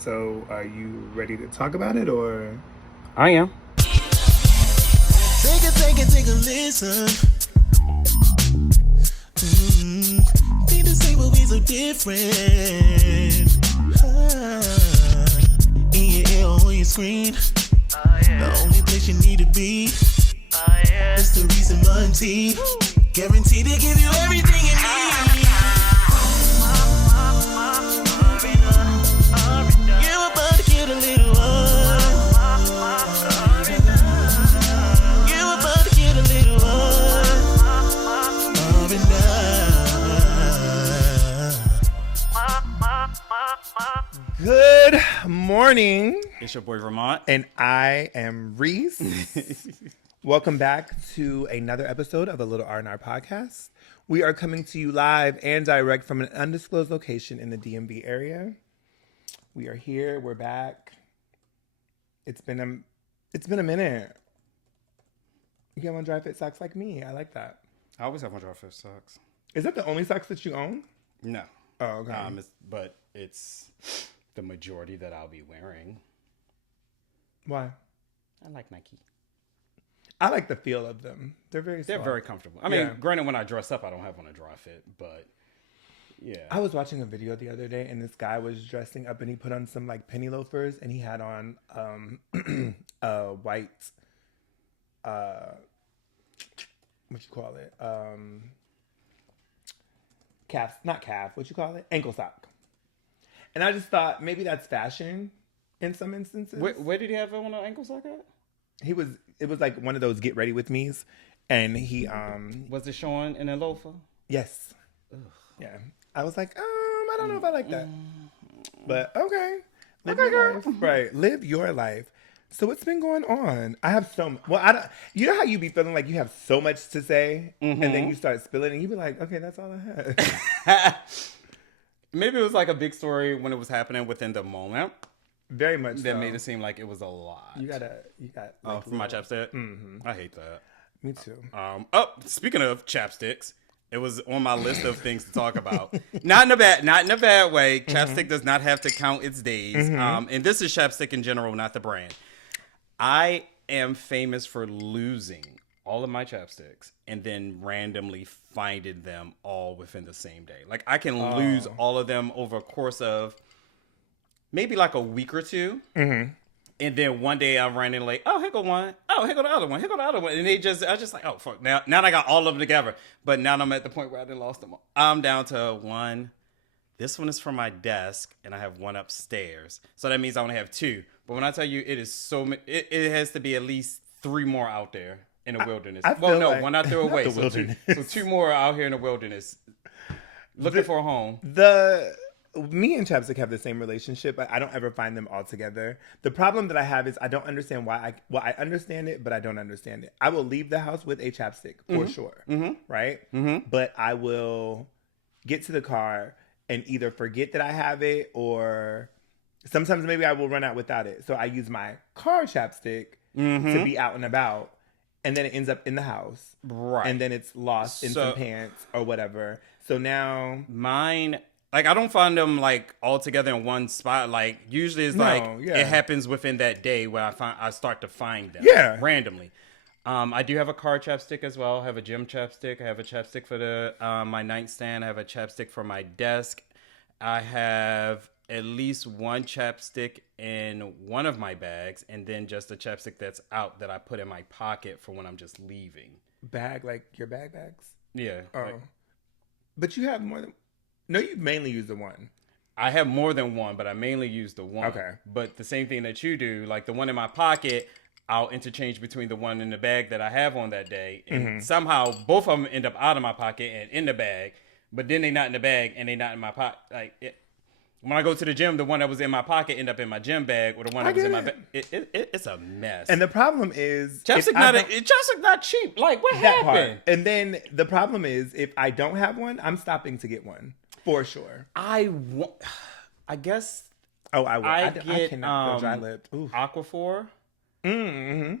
So, are you ready to talk about it, or? I am. Take a listen. Need to say what we so different. In your ear or on your screen. The only place you need to be. It's the Reese and Monty. Guaranteed to give you everything you need. You're about to get a little You're about to get a little Good morning, It's your boy Ramont. and I am Reese. Welcome back to another episode of ALilRandR Podcast. We are coming to you live and direct from an undisclosed location in the DMV area. We are here. We're back. It's been a minute. You have on dry fit socks like me. I like that. I always have my dry fit socks. Is that the only socks that you own? No. Oh, okay. But it's the majority that I'll be wearing. Why? I like Nike. I like the feel of them. They're very They're soft. very comfortable. I mean, Yeah. granted, when I dress up, I don't have on a dry fit, but yeah. I was watching a video the other day, and this guy was dressing up, and he put on some like penny loafers, and he had on a white, what you call it, what you call it, ankle sock. And I just thought maybe that's fashion in some instances. Where did he have on an ankle sock at? It was like one of those get ready with me's, and he Was it showing in a loafer? yes. Ugh. Yeah. I was like, I don't know if I like that. But okay. Live your life. Right. Live your life. So what's been going on? I have I don't, you know how you be feeling like you have so much to say, and then you start spilling, and you be like, okay, that's all I had. Maybe it was like a big story when it was happening within the moment. Very much That so. made it seem like it was a lot. You got like, for my chapstick? Mm-hmm. I hate that. Me too. Speaking of chapsticks, it was on my list of things to talk about. Not in a bad way. Chapstick does not have to count its days. And this is chapstick in general, not the brand. I am famous for losing all of my chapsticks and then randomly finding them all within the same day. Like I can lose all of them over a course of maybe like a week or two. Mm-hmm. And then one day I'm running like, oh, here go one. Oh, here go the other one. Here go the other one. And I just like, oh, fuck. Now I got all of them together. But now I'm at the point where I done lost them all. I'm down to one. This one is from my desk, and I have one upstairs. So that means I only have two. But when I tell you it is so many, it has to be at least three more out there in the wilderness. One I threw away. So two more out here in the wilderness looking for a home. Me and chapstick have the same relationship, but I don't ever find them all together. The problem that I have is I don't understand why I understand it, but I don't understand it. I will leave the house with a chapstick for sure, right? Mm-hmm. But I will get to the car and either forget that I have it, or sometimes maybe I will run out without it. So I use my car chapstick to be out and about, and then it ends up in the house. Right. And then it's lost in some pants or whatever. So now mine... Like, I don't find them, like, all together in one spot. Like, usually it's it happens within that day where I start to find them randomly. I do have a car chapstick as well. I have a gym chapstick. I have a chapstick for my nightstand. I have a chapstick for my desk. I have at least one chapstick in one of my bags, and then just a chapstick that's out that I put in my pocket for when I'm just leaving. Bag, like your bags? Yeah. Oh. But you have more than... No, you mainly use the one. I have more than one, but I mainly use the one. Okay. But the same thing that you do, like the one in my pocket, I'll interchange between the one in the bag that I have on that day. And somehow both of them end up out of my pocket and in the bag. But then they not in the bag and they not in my pocket. When I go to the gym, the one that was in my pocket end up in my gym bag, or the one that was in my bag. It's a mess. And the problem is... Chapstick not cheap. Like, what happened? Part. And then the problem is, if I don't have one, I'm stopping to get one. For sure. I guess... Oh, I will. I get cannot go dry lipped. Aquaphor. Mm-hmm.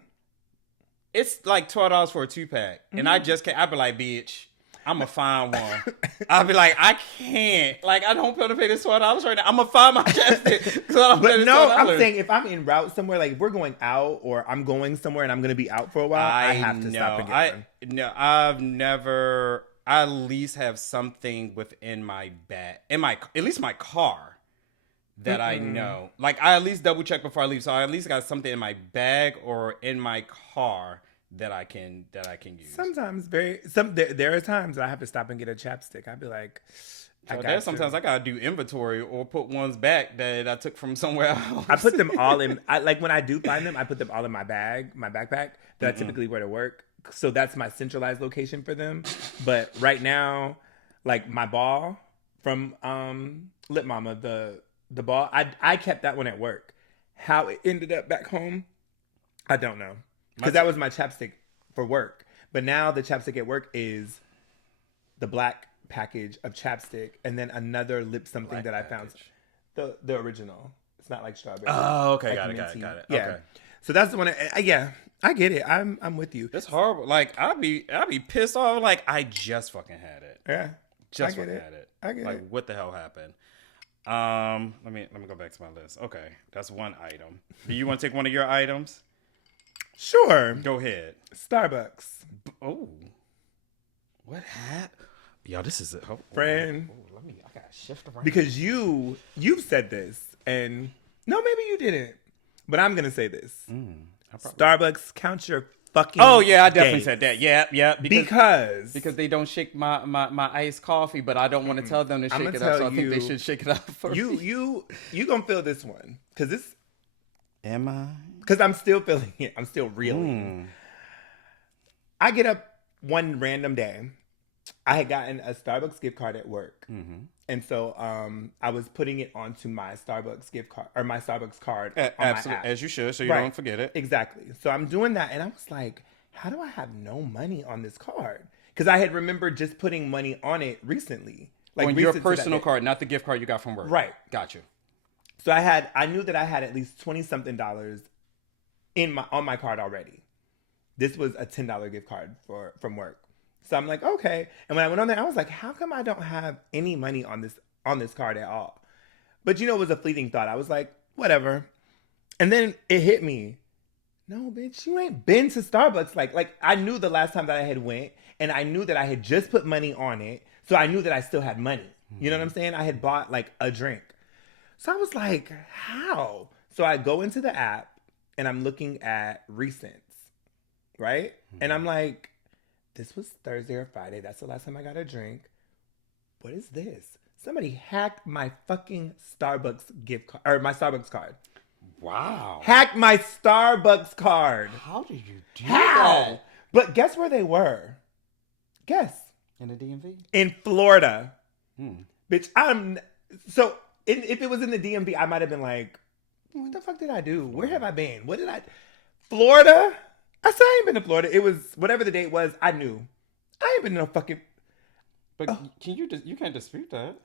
It's like $12 for a 2-pack. And I just can't... I'd be like, bitch... I'm gonna find one. I'll be like, I can't. Like, I don't want to pay this $12 right now. I'm gonna find my chapstick. But no, I'm saying if I'm en route somewhere, like if we're going out or I'm going somewhere and I'm gonna be out for a while, I have to stop and get one. No, I've never. I at least have something within my bag, at least my car, that I know. Like, I at least double check before I leave, so I at least got something in my bag or in my car that I can use. Sometimes there are times that I have to stop and get a chapstick. I'd be like, sometimes I gotta do inventory or put ones back that I took from somewhere else. I put them all in. Like when I do find them, I put them all in my backpack that I typically wear to work. So that's my centralized location for them. But right now, like my ball from Lip Mama, the ball, I kept that one at work. How it ended up back home, I don't know. Because that was my chapstick for work. But now the chapstick at work is the black package of chapstick and then another lip something black that I found. The original. It's not like strawberry. Oh, okay. Like Got it. Yeah. Okay. So that's the one. Yeah, I get it. I'm with you. It's horrible. Like, I'd be pissed off. Like, I just fucking had it. Yeah. Just fucking had it. I get it. Like, what the hell happened? Let me go back to my list. Okay. That's one item. Do you want to take one of your items? Sure. Go ahead. Starbucks. Oh. What happened? Yo, this is a friend. I gotta shift around. Because you've said this, and no, maybe you didn't. But I'm gonna say this. Starbucks, count your fucking Oh yeah, I definitely days. said that. Yeah. Because they don't shake my iced coffee, but I don't want to tell them to shake it up, so I think they should shake it up for me. You gonna feel this one. Cause this Am I? Because I'm still feeling it. I'm still reeling. I get up one random day. I had gotten a Starbucks gift card at work. And so I was putting it onto my Starbucks gift card or my Starbucks card. Absolutely. As you should, so you don't forget it. Exactly. So I'm doing that. And I was like, how do I have no money on this card? Because I had remembered just putting money on it recently. Like on your personal card, not the gift card you got from work. Right. Got you. So I knew that I had at least $20-something on my card already. This was a $10 gift card from work. So I'm like, okay. And when I went on there, I was like, how come I don't have any money on this card at all? But it was a fleeting thought. I was like, whatever. And then it hit me. No, bitch, you ain't been to Starbucks. Like I knew the last time that I had went, and I knew that I had just put money on it. So I knew that I still had money. You know what I'm saying? I had bought like a drink. So I was like, how? So I go into the app and I'm looking at recents, right? And I'm like, this was Thursday or Friday. That's the last time I got a drink. What is this? Somebody hacked my fucking Starbucks gift card, or my Starbucks card. Wow. Hacked my Starbucks card. How did you do How? that? But guess where they were? Guess. In the DMV? In Florida. Bitch, if it was in the DMV, I might have been like, what the fuck did I do? Where have I been? What did I... Florida? I said I ain't been to Florida. It was whatever the date was. I knew. I ain't been to no fucking... But you can't dispute that.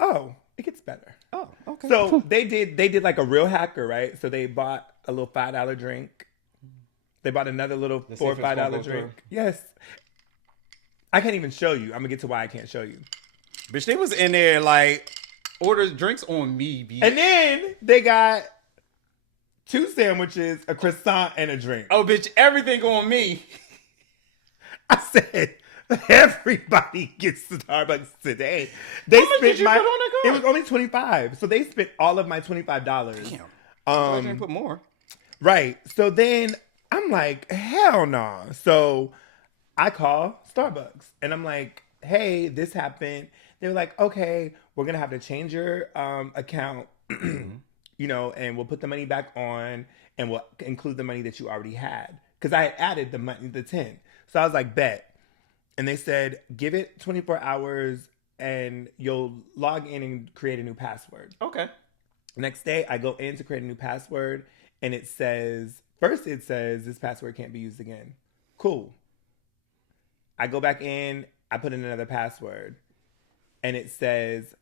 Oh, it gets better. Oh, okay. So they did like a real hacker, right? So they bought a little $5 drink. They bought another little $4 or $5 drink. Yes. I can't even show you. I'm gonna get to why I can't show you. Bitch, they was in there like ordered drinks on me, B. And then they got 2 sandwiches, a croissant, and a drink. Oh, bitch, everything on me. I said, everybody gets Starbucks today. How much did you put on the card? It was only $25. So they spent all of my $25. Damn. I didn't put more. Right. So then I'm like, hell no. So I call Starbucks and I'm like, hey, this happened. They were like, okay, we're going to have to change your account, and we'll put the money back on and we'll include the money that you already had. Because I had added the money, the 10. So I was like, bet. And they said, give it 24 hours and you'll log in and create a new password. Okay. Next day, I go in to create a new password and it says this password can't be used again. Cool. I go back in, I put in another password and it says,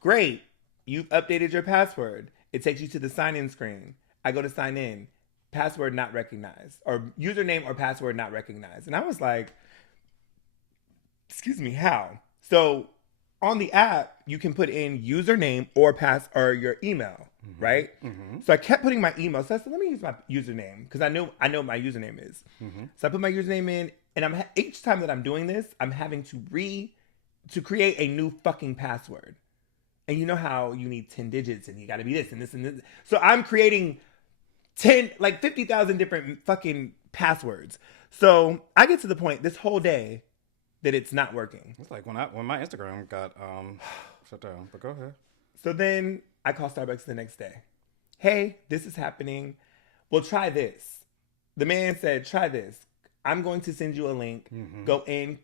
great, you've updated your password. It takes you to the sign-in screen. I go to sign in, password not recognized, or username or password not recognized. And I was like, Excuse me, how? So on the app, you can put in username or your email, right? So I kept putting my email. So I said, let me use my username because I know what my username is. So I put my username in, and each time that I'm doing this, I'm having to create a new fucking password. And you know how you need 10 digits and you got to be this and this and this. So I'm creating 50,000 different fucking passwords. So I get to the point this whole day that it's not working. It's like when my Instagram got shut down. But go ahead. So then I call Starbucks the next day. Hey, this is happening. Well, try this. The man said, try this. I'm going to send you a link. Go in,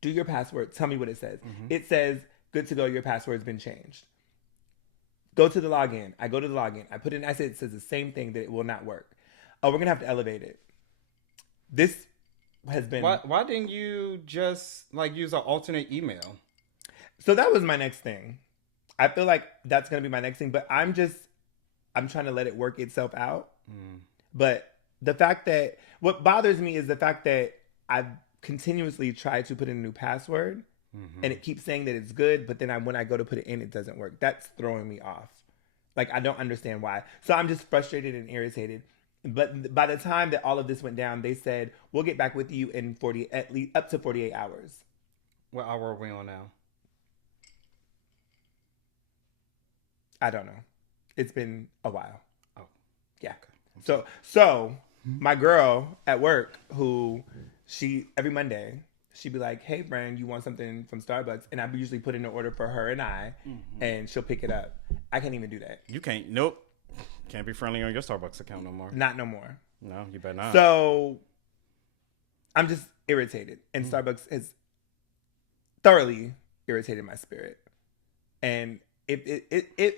do your password. Tell me what it says. It says, good to go. Your password's been changed. Go to the login. I go to the login. I put in, I said, it says the same thing that it will not work. Oh, we're going to have to elevate it. This has been... Why didn't you just use an alternate email? So that was my next thing. I feel like that's going to be my next thing, but I'm trying to let it work itself out. But the fact that, what bothers me is the fact that I've continuously tried to put in a new password and it keeps saying that it's good, but then when I go to put it in, it doesn't work. That's throwing me off. Like, I don't understand why. So I'm just frustrated and irritated. But by the time that all of this went down, they said, we'll get back with you in at least up to 48 hours. What hour are we on now? I don't know. It's been a while. Oh. Yeah. Okay. So my girl at work, who every Monday, she'd be like, hey, Brand, you want something from Starbucks? And I usually put in an order for her and I, and she'll pick it up. I can't even do that. You can't. Nope. Can't be friendly on your Starbucks account no more. Not no more. No, you better not. So I'm just irritated. And Starbucks has thoroughly irritated my spirit. And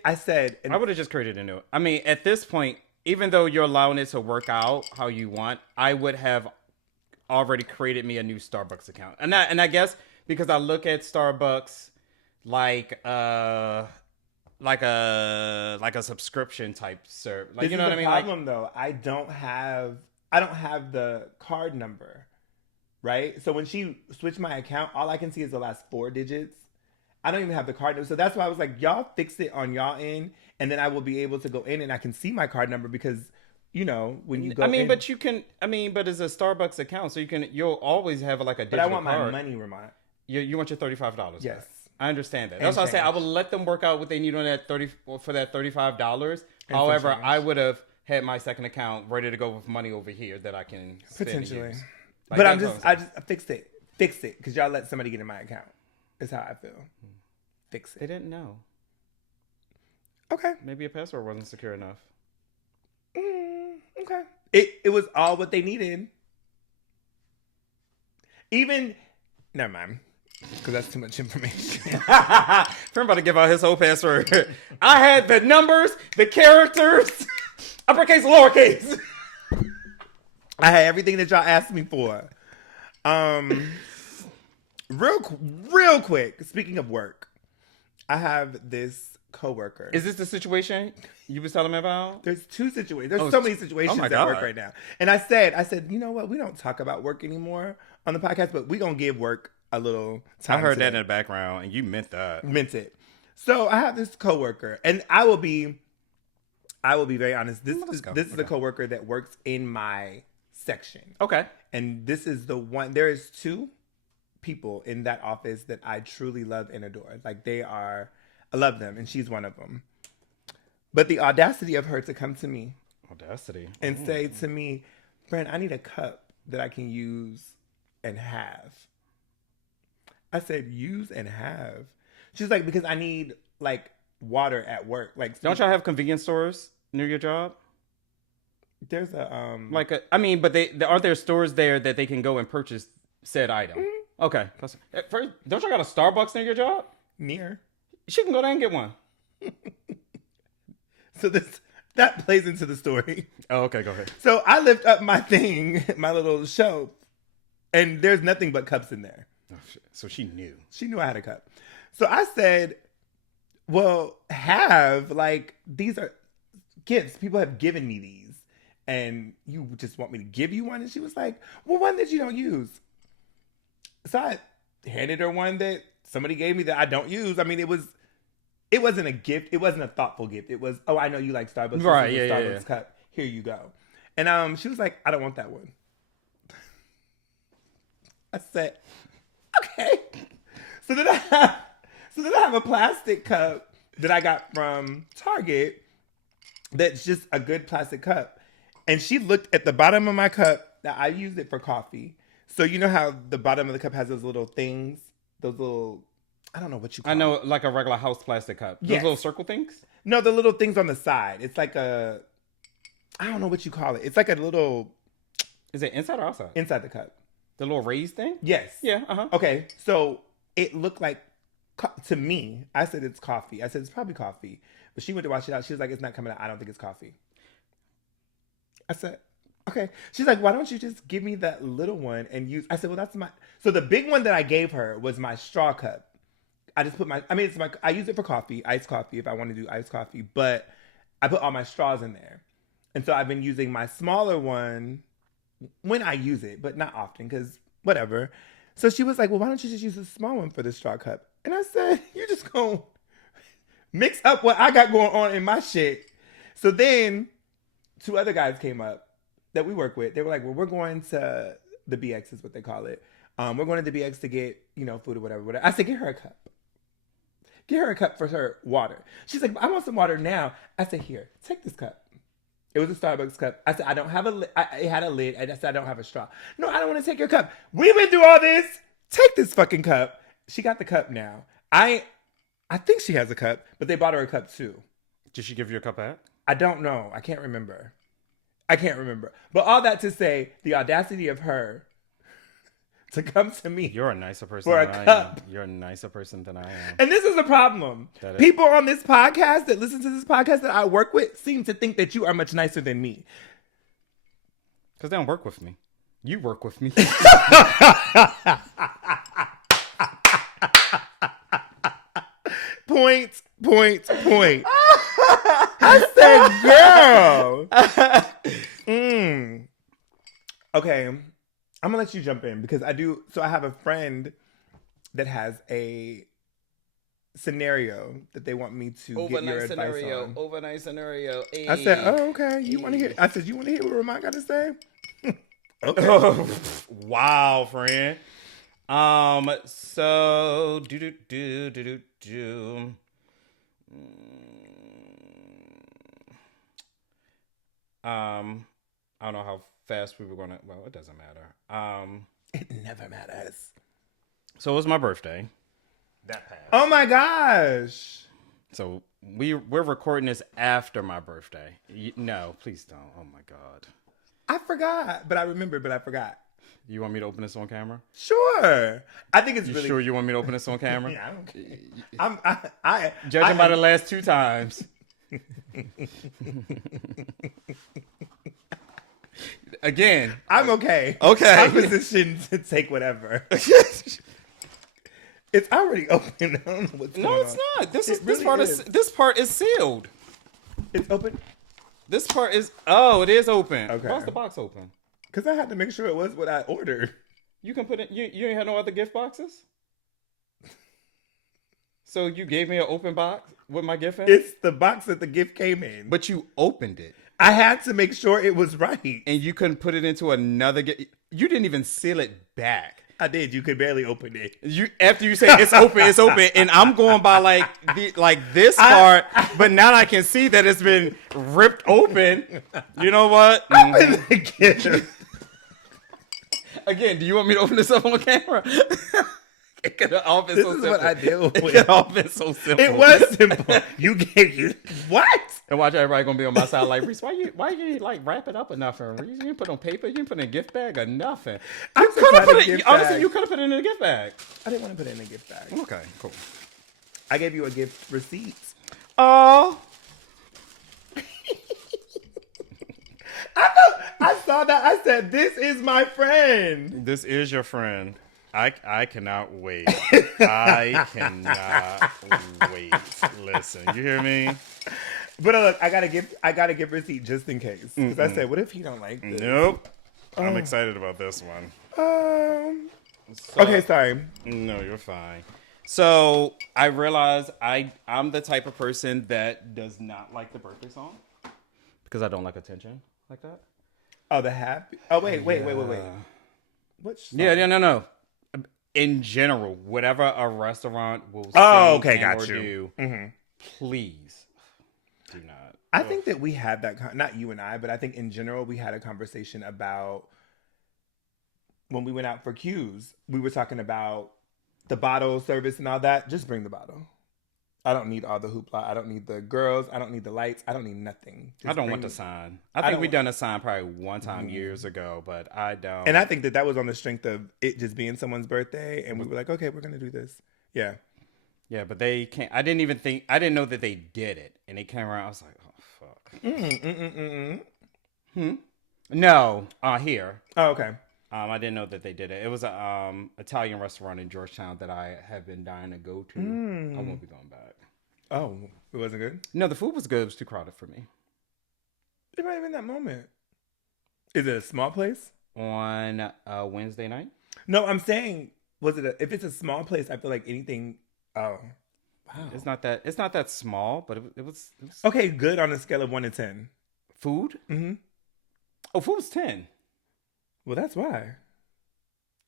I said... I would have just created a new... I mean, at this point, even though you're allowing it to work out how you want, I would have already created me a new Starbucks account. And I guess because I look at Starbucks like a subscription type service. Like, you know what I mean? The problem though, I don't have the card number, right? So when she switched my account, all I can see is the last 4 digits. I don't even have the card number. So that's why I was like, y'all fix it on y'all end, and then I will be able to go in and I can see my card number because, you know, when you go in. But it's a Starbucks account, so you'll always have a digital card. But I want my money, Ramont. You want your $35. Yes. I understand that. That's why I say I would let them work out what they need on that for that $35. However, I would have had my second account ready to go with money over here that I can spend potentially. and use. But I fixed it because y'all let somebody get in my account. Is how I feel. Fix it. They didn't know. Okay. Maybe a password wasn't secure enough. Okay. It was all what they needed. Never mind. Because that's too much information. I'm about to give out his whole password. I had the numbers, the characters, uppercase, lowercase. I had everything that y'all asked me for. Real quick, speaking of work, I have this coworker. Is this the situation you was telling me about? There's 2 situations. There's so many situations at work right now. And I said, you know what? We don't talk about work anymore on the podcast, but we're going to give work a little time. I heard that in the background, and you meant that. Meant it. So I have this coworker, and I will be very honest. This is a coworker that works in my section. Okay. And this is the one. There is 2 people in that office that I truly love and adore. Like, I love them, and she's one of them. But the audacity of her to come to me. And say to me, Brent, I need a cup that I can use and have. I said, use and have. She's like, because I need water at work. Like, don't y'all have convenience stores near your job? There's a but aren't there stores there that they can go and purchase said item? Mm-hmm. Okay. First, don't y'all got a Starbucks near your job? Near. She can go there and get one. So that plays into the story. Oh, okay. Go ahead. So I lift up my thing, my little shelf, and there's nothing but cups in there. Oh, shit. So she knew. She knew I had a cup. So I said, well, these are gifts. People have given me these. And you just want me to give you one? And she was like, well, one that you don't use. So handed her one that somebody gave me that I don't use. I mean, it wasn't a gift. It wasn't a thoughtful gift. It was, oh, I know you like Starbucks. Right, This is a yeah, Starbucks cup. Here you go. And she was like, I don't want that one. I said, okay. So then I have a plastic cup that I got from Target that's just a good plastic cup. And she looked at the bottom of my cup. Now, I used it for coffee. So you know how the bottom of the cup has those little things? Those little, I don't know what you call I know, it. like a regular house plastic cup. Those Yes. little circle things? No, the little things on the side. It's like I don't know what you call it. It's like a little... Is it inside or outside? Inside the cup. The little raised thing? Yes. Yeah, uh-huh. Okay, so it looked like, to me, I said it's coffee. I said it's probably coffee. But she went to wash it out. She was like, it's not coming out. I don't think it's coffee. I said, okay. She's like, why don't you just give me that little one and use... I said, well, that's my... So the big one that I gave her was my straw cup. I just put I use it for coffee, iced coffee, if I want to do iced coffee. But I put all my straws in there. And so I've been using my smaller one when I use it, but not often because whatever. So she was like, well, why don't you just use the small one for the straw cup? And I said, you just gonna mix up what I got going on in my shit. So then 2 other guys came up that we work with. They were like, well, we're going to the BX is what they call it. We're going to the BX to get, food or whatever. I said, get her a cup. Get her a cup for her water. She's like, I want some water now. I said, here, take this cup. It was a Starbucks cup. I said, I don't have a lid. It had a lid. And I said, I don't have a straw. No, I don't want to take your cup. We've been through all this. Take this fucking cup. She got the cup now. I think she has a cup, but they bought her a cup too. Did she give you a cup back? I don't know. I can't remember. But all that to say, the audacity of her to come to me. You're a nicer person for a than cup. I am. You're a nicer person than I am. And this is a problem. People on this podcast that listen to this podcast that I work with seem to think that you are much nicer than me. Because they don't work with me. You work with me. Point. I said, girl. Okay. I'm going to let you jump in because I do. So I have a friend that has a scenario that they want me to get your advice on. Overnight scenario. Ay. I said, oh, okay. You want to hear? I said, you want to hear what Ramont got to say? Okay. Oh, wow, friend. So I don't know how fast we were gonna. Well, it doesn't matter. It never matters. So it was my birthday. That passed. Oh my gosh. So we're recording this after my birthday. No, please don't. Oh my God. I forgot, but I remembered, but I forgot. You want me to open this on camera? Sure. I think it's really... sure you want me to open this on camera? Yeah, I don't care. Judging by the last 2 times. Again. I'm okay. Okay. I'm positioned to take whatever. It's already open. I don't know what's going on. No, it's not. This part is sealed. It's open? This part is... Oh, it is open. Okay. Why's the box open? Because I had to make sure it was what I ordered. You can put it... You ain't had no other gift boxes? So you gave me an open box with my gift in? It's the box that the gift came in. But you opened it. I had to make sure it was right. And you couldn't put it into another gift. You didn't even seal it back. I did. You could barely open it. After you say it's open, and I'm going by this part, but now I can see that it's been ripped open. You know what? Mm-hmm. Again, do you want me to open this up on camera? It could have all been This so is simple. what I deal with. It could have all been so simple. It was simple. You what? And watch everybody gonna be on my side like, Reese, why you like wrap it up or nothing? Reese, you didn't put on paper, you didn't put in a gift bag or nothing. You could have put it. Honestly, you could have put it in a gift bag. I didn't want to put it in a gift bag. Okay, cool. I gave you a gift receipt. Oh. I saw that. I said, "This is my friend." This is your friend. I cannot wait. I cannot wait. Listen, you hear me? But look, I got a gift receipt just in case. Because I said, what if he don't like this? Nope. I'm excited about this one. Okay, sorry. No, you're fine. So I realize I'm the type of person that does not like the birthday song because I don't like attention like that. Oh, the happy. Oh, wait. Which song? Yeah, no. In general, whatever a restaurant will sing okay, and got or you. do, please do not. I think that we had that, not you and I, but I think in general we had a conversation about when we went out for cues. We were talking about the bottle service and all that. Just bring the bottle. I don't need all the hoopla. I don't need the girls. I don't need the lights. I don't need nothing. I don't want the sign. I think we done a sign probably one time years ago, but I don't. And I think that was on the strength of it just being someone's birthday, and we were like, okay, we're gonna do this. Yeah. Yeah, but they can't. I didn't know that they did it, and they came around. I was like, oh fuck. No, here. Oh, okay. I didn't know that they did it. It was a Italian restaurant in Georgetown that I have been dying to go to. I won't be going back. Oh, it wasn't good? No, the food was good. It was too crowded for me. It might have been that moment. Is it a small place? On Wednesday night? No, I'm saying, if it's a small place, I feel like anything. Oh, wow. It's not that small, but it was okay. Good on a scale of 1 to 10. Food? Mm-hmm. Oh, food was 10. Well, that's why.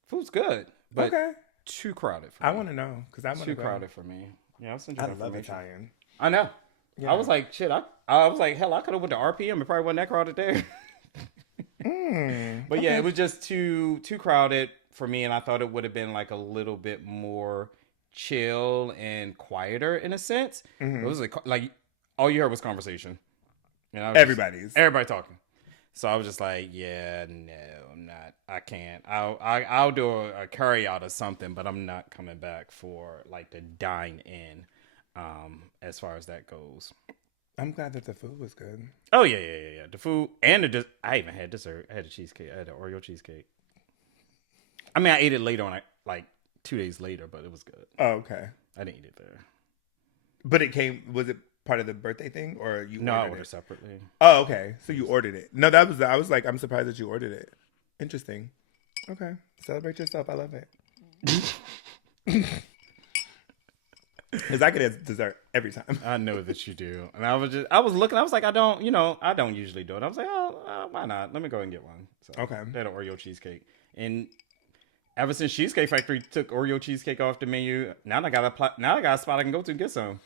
Food's good, but okay. Too crowded. I want to know because I want to too go. crowded for me. Yeah, I'll send you I information. love Italian. I know. Yeah. I was like, shit. I was like, hell, I could have went to RPM. It probably wasn't that crowded there. But yeah, it was just too crowded for me, and I thought it would have been like a little bit more chill and quieter in a sense. It was like all you heard was conversation. You know, everybody talking. So I was just like, yeah, no, I'm not. I can't. I'll do a carry out or something, but I'm not coming back for like the dine in. As far as that goes, I'm glad that the food was good. Oh yeah. The food and I even had dessert. I had a cheesecake. I had an Oreo cheesecake. I mean, I ate it later on, like 2 days later, but it was good. Oh, okay. I didn't eat it there. But was it part of the birthday thing, or you? No, I ordered separately. Oh, okay. So you ordered it. No, I was like, I'm surprised that you ordered it. Interesting. Okay, celebrate yourself. I love it. Because I could have dessert every time. I know that you do. And I was looking, I was like, I don't usually do it. I was like, why not? Let me go and get one. So okay. They had an Oreo cheesecake. And ever since Cheesecake Factory took Oreo cheesecake off the menu, now I got a spot I can go to and get some.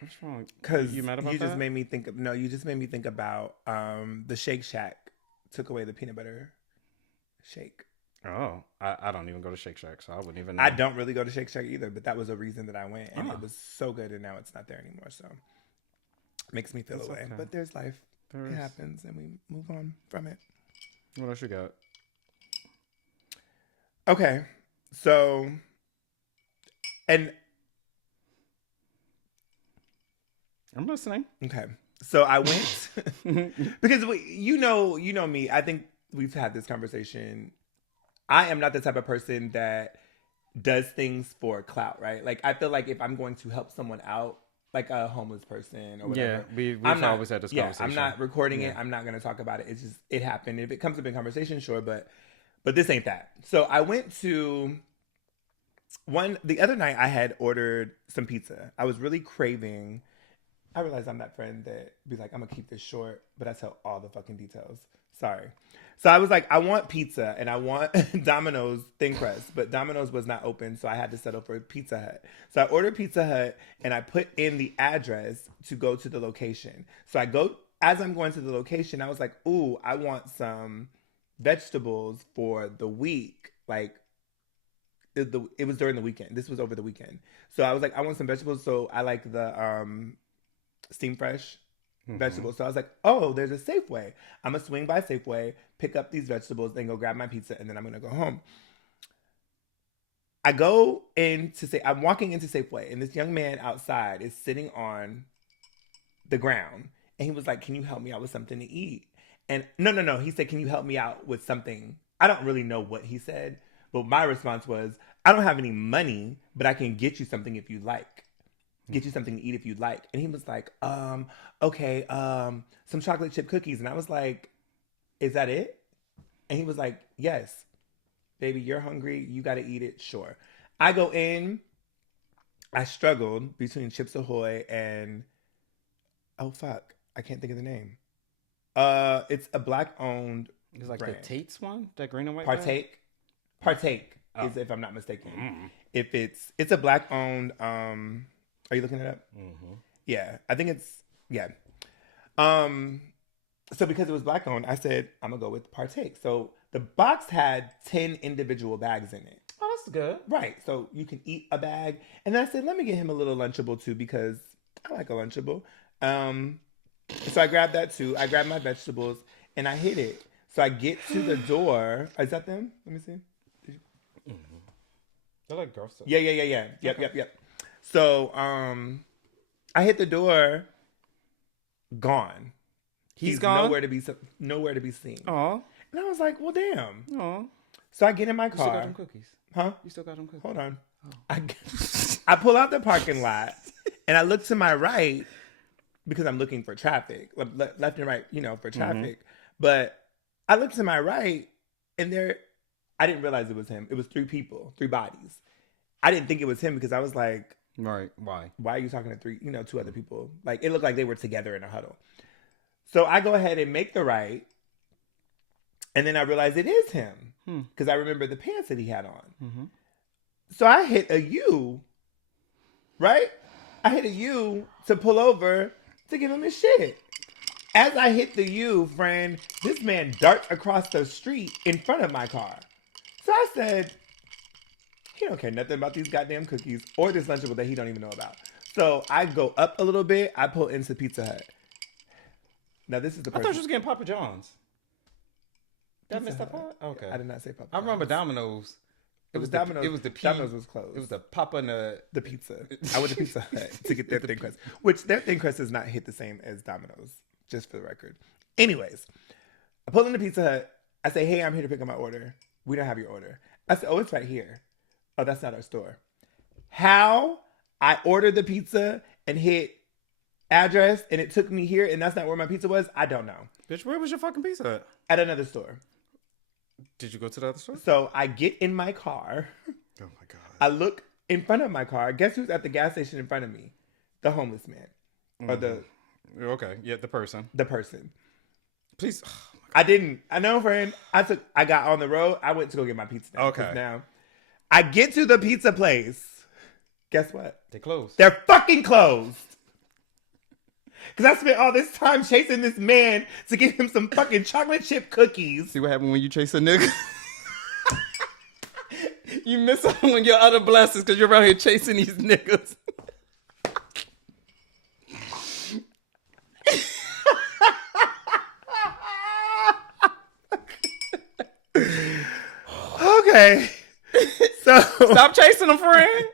What's wrong? Because you mad about that? You just made me think about the Shake Shack took away the peanut butter shake. Oh, I don't even go to Shake Shack, so I wouldn't even know. I don't really go to Shake Shack either, but that was a reason that I went, and it was so good, and now it's not there anymore, so it makes me feel away. Okay. But there's life. It happens, and we move on from it. What else you got? Okay, so, and I'm listening. Okay, so I went because you know me. I think we've had this conversation. I am not the type of person that does things for clout, right? Like, I feel like if I'm going to help someone out, like a homeless person or whatever. Yeah, we've always had this conversation. I'm not recording it. I'm not going to talk about it. It's just, it happened. If it comes up in conversation, sure, but this ain't that. So I went to the other night I had ordered some pizza. I was really craving. I realized I'm that friend that be like, I'm going to keep this short, but I tell all the fucking details. Sorry. So I was like, I want pizza and I want Domino's thin crust, but Domino's was not open, so I had to settle for Pizza Hut. So I ordered Pizza Hut and I put in the address to go to the location. So as I'm going to the location, I was like, ooh, I want some vegetables for the week. Like, it was during the weekend. This was over the weekend. So I was like, I want some vegetables. So I like the Steam Fresh vegetables. So I was like, oh, there's a Safeway. I'm going to swing by Safeway, pick up these vegetables, then go grab my pizza, and then I'm going to go home. I'm walking into Safeway, and this young man outside is sitting on the ground, and he was like, can you help me out with something to eat? And no. He said, can you help me out with something? I don't really know what he said, but my response was, I don't have any money, but I can get you something if you like. Get you something to eat if you'd like. And he was like, okay, some chocolate chip cookies. And I was like, is that it? And he was like, yes. baby, you're hungry. You got to eat it. Sure. I go in. I struggled between Chips Ahoy and, oh, fuck. I can't think of the name. It's a black-owned It's like brand. the Tate's one, that green and white. Partake is, if I'm not mistaken. If it's a black-owned. Are you looking it up? Mm-hmm. Yeah, I think it's So because it was black-owned, I said I'm gonna go with Partake. So the box had 10 individual bags in it. Oh, that's good. Right. So you can eat a bag, and then I said, let me get him a little Lunchable too because I like a Lunchable. So I grabbed that too. I grabbed my vegetables and I hit it. So I get to the door. Is that them? Let me see. They're like girl stuff. Yeah. Yep. So I hit the door. Gone. He's gone. Nowhere to be seen. Aw. And I was like, well, damn. Aw. So I get in my car. You still got them cookies? Huh? You still got them cookies? Hold on. Oh. I pull out the parking lot and I look to my right because I'm looking for traffic, left and right, for traffic. But I look to my right and I didn't realize it was him. It was 3 people, 3 bodies. I didn't think it was him because I was like, right. Why? Why are you talking to 2 other people? Like, it looked like they were together in a huddle. So I go ahead and make the right. And then I realize it is him because I remember the pants that he had on. Mm-hmm. So I hit a U, right? I hit a U to pull over to give him his shit. As I hit the U, friend, this man darts across the street in front of my car. So I said, he don't care nothing about these goddamn cookies or this Lunchable that he don't even know about. So I go up a little bit. I pull into Pizza Hut. Now this is the person. I thought you was getting Papa John's. Did I miss that part? Okay. I did not say Papa I remember Domino's. It was Domino's. It was the P. Domino's was closed. It was the Papa and the pizza. I went to Pizza Hut to get their thin crust, which their thin crust does not hit the same as Domino's, just for the record. Anyways, I pull into Pizza Hut. I say, hey, I'm here to pick up my order. We don't have your order. I said, oh, it's right here. Oh, that's not our store. How I ordered the pizza and hit address and it took me here and that's not where my pizza was, I don't know. Bitch, where was your fucking pizza at another store. Did you go to the other store? So I get in my car. Oh my God. I look in front of my car. Guess who's at the gas station in front of me? The homeless man. Or okay. Yeah, the person. The person. Please. I didn't. I know, friend. I got on the road. I went to go get my pizza now. Okay. Now, I get to the pizza place. Guess what? They closed. They're fucking closed. Because I spent all this time chasing this man to get him some fucking chocolate chip cookies. See what happened when you chase a nigga? You miss out on your other blessings because you're around here chasing these niggas. Okay. So stop chasing him, friend.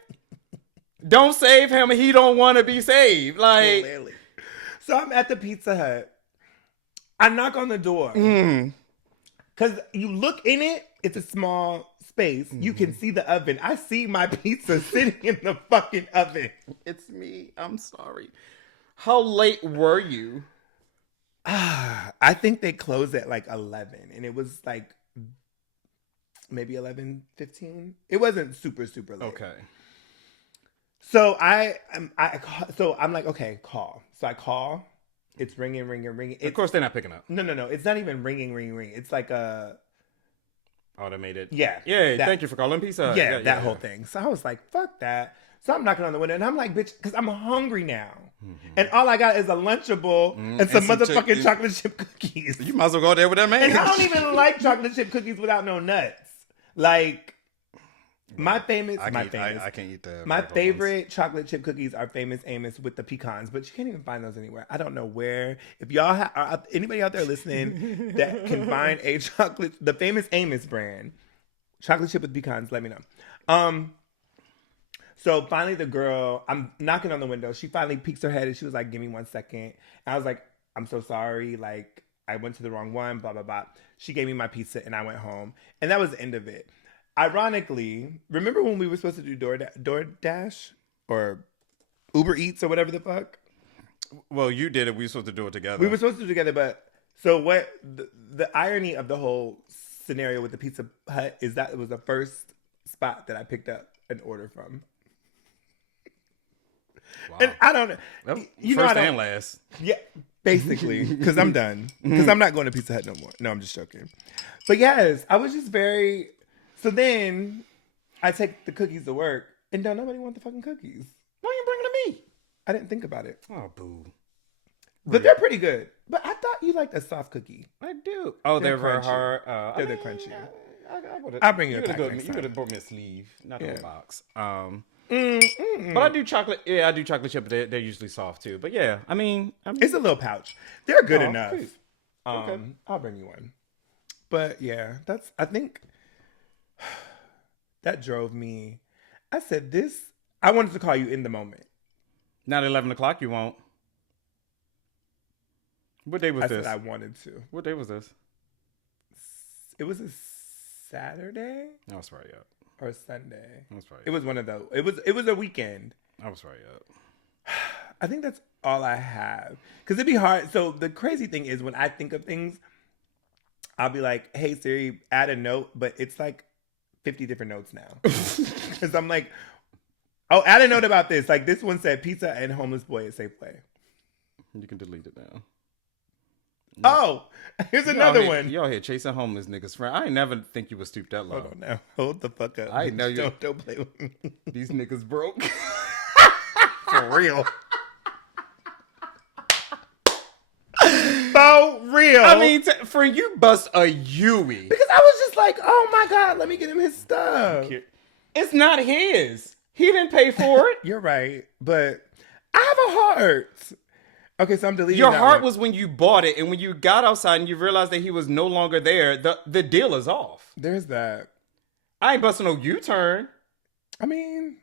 Don't save him. He don't want to be saved. Like, clearly. So I'm at the Pizza Hut. I knock on the door. Because you look in it, it's a small space. You can see the oven. I see my pizza sitting in the fucking oven. It's me. I'm sorry. How late were you? I think they closed at like 11. And it was like maybe 11:15. It wasn't super, super late. Okay. So I'm like, okay, call. So I call. It's ringing. Of course, they're not picking up. No. It's not even ringing. It's like a automated. Yeah. Thank you for calling Pizza Hut. Yeah, that whole thing. So I was like, fuck that. So I'm knocking on the window and I'm like, bitch, because I'm hungry now. And all I got is a Lunchable and some motherfucking chocolate chip cookies. You might as well go there with that man. And I don't even like chocolate chip cookies without no nuts. Like, I can't eat that. My favorite chocolate chip cookies are Famous Amos with the pecans, but you can't even find those anywhere. I don't know where. If y'all anybody out there listening that can find the Famous Amos brand chocolate chip with pecans, let me know. So finally the girl, I'm knocking on the window. She finally peeks her head and she was like, give me 1 second. And I was like, I'm so sorry. Like, I went to the wrong one, blah, blah, blah. She gave me my pizza and I went home. And that was the end of it. Ironically, remember when we were supposed to do DoorDash or Uber Eats or whatever the fuck? Well, you did it. We were supposed to do it together. We were supposed to do it together, but so what? The irony of the whole scenario with the Pizza Hut is that it was the first spot that I picked up an order from. Wow. And I don't know. Well, You know, first I don't, and last. Yeah, basically, because I'm done. Because I'm not going to Pizza Hut no more. No, I'm just joking. But yes, I was just very. So then I take the cookies to work, and don't nobody want the fucking cookies. Why you bringing to me? I didn't think about it. Oh, boo. But they're pretty good. But I thought you liked a soft cookie. I do. Oh, they're very crunchy. hard. They're crunchy. I'll bring you a pack next You time. could have brought me a sleeve, not a box. Mm-mm. But I do chocolate. Yeah, I do chocolate chip. But they're usually soft too. But yeah, I mean It's a little pouch. They're good enough. Sweet. Okay. I'll bring you one. But yeah, I think that drove me. I said I wanted to call you in the moment. Not 11 o'clock. You won't. What day was I this? said I wanted to. What day was this? It was a Saturday I was probably up. or Sunday. I was probably It was one of those. It was a weekend. I was probably up. I think that's all I have. Because it'd be hard. So the crazy thing is when I think of things, I'll be like, hey, Siri, add a note. But it's like 50 different notes now. Because I'm like, oh, add a note about this. Like this one said pizza and homeless boy at Safeway. You can delete it now. Oh, here's another one. Y'all here chasing homeless niggas, friend. I ain't never think you would stoop that low. Hold on now. Hold the fuck up. I know you. Don't play with me. These niggas broke. For real. For real. I mean, friend, you bust a Yui. Because I was just like, oh my God, let me get him his stuff. It's not his. He didn't pay for it. You're right. But I have a heart. Okay, so I'm deleting Your that heart one. was when you bought it, and when you got outside and you realized that he was no longer there, the deal is off. There's that. I ain't busting no U-turn. I mean,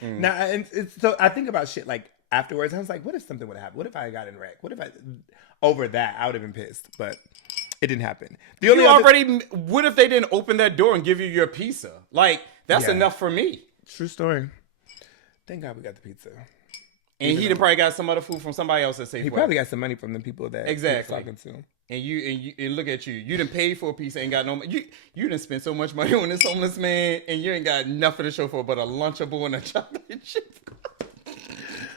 now, and so I think about shit like afterwards. I was like, what if something would have happened? What if I got in wreck? What if over that, I would have been pissed. But it didn't happen. What if they didn't open that door and give you your pizza? Like, that's enough for me. True story. Thank God we got the pizza. And he probably got some other food from somebody else at Safeway. He probably got some money from the people that he was talking to. And look at you. You didn't pay for a pizza, ain't got no money. You didn't spend so much money on this homeless man, and you ain't got nothing to show for it but a Lunchable and a chocolate chip.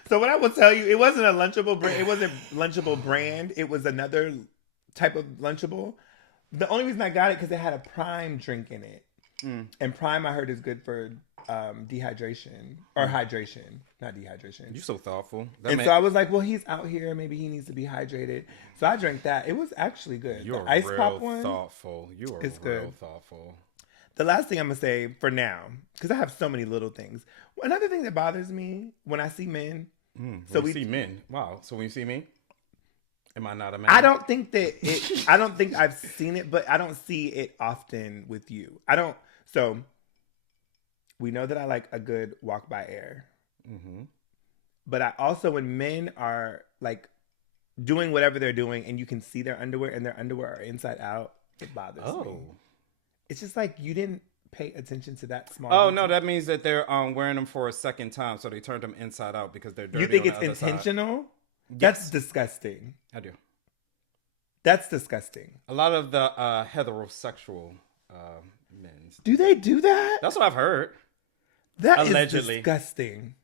So what I will tell you, it wasn't a Lunchable brand. It wasn't Lunchable brand. It was another type of Lunchable. The only reason I got it because it had a Prime drink in it. And Prime, I heard, is good for dehydration or hydration, not dehydration. You so thoughtful. So I was like, well, he's out here. Maybe he needs to be hydrated. So I drank that. It was actually good. You're the ice real pop one, thoughtful. You are real good. thoughtful. The last thing I'm gonna say for now, because I have so many little things. Another thing that bothers me when I see men. So we see men. Wow. So when you see me, am I not a man? I don't think I don't think I've seen it, but I don't see it often with you. So we know that I like a good walk by air. Mm-hmm. But I also, when men are like doing whatever they're doing and you can see their underwear and their underwear are inside out, it bothers me. It's just like you didn't pay attention to that small Oh, detail. no, that means that they're wearing them for a second time, so they turned them inside out because they're dirty. You think on it's the other side. intentional? Yes. That's disgusting. I do. That's disgusting. A lot of the heterosexual men. Do they do that? That's what I've heard. That is Allegedly. disgusting.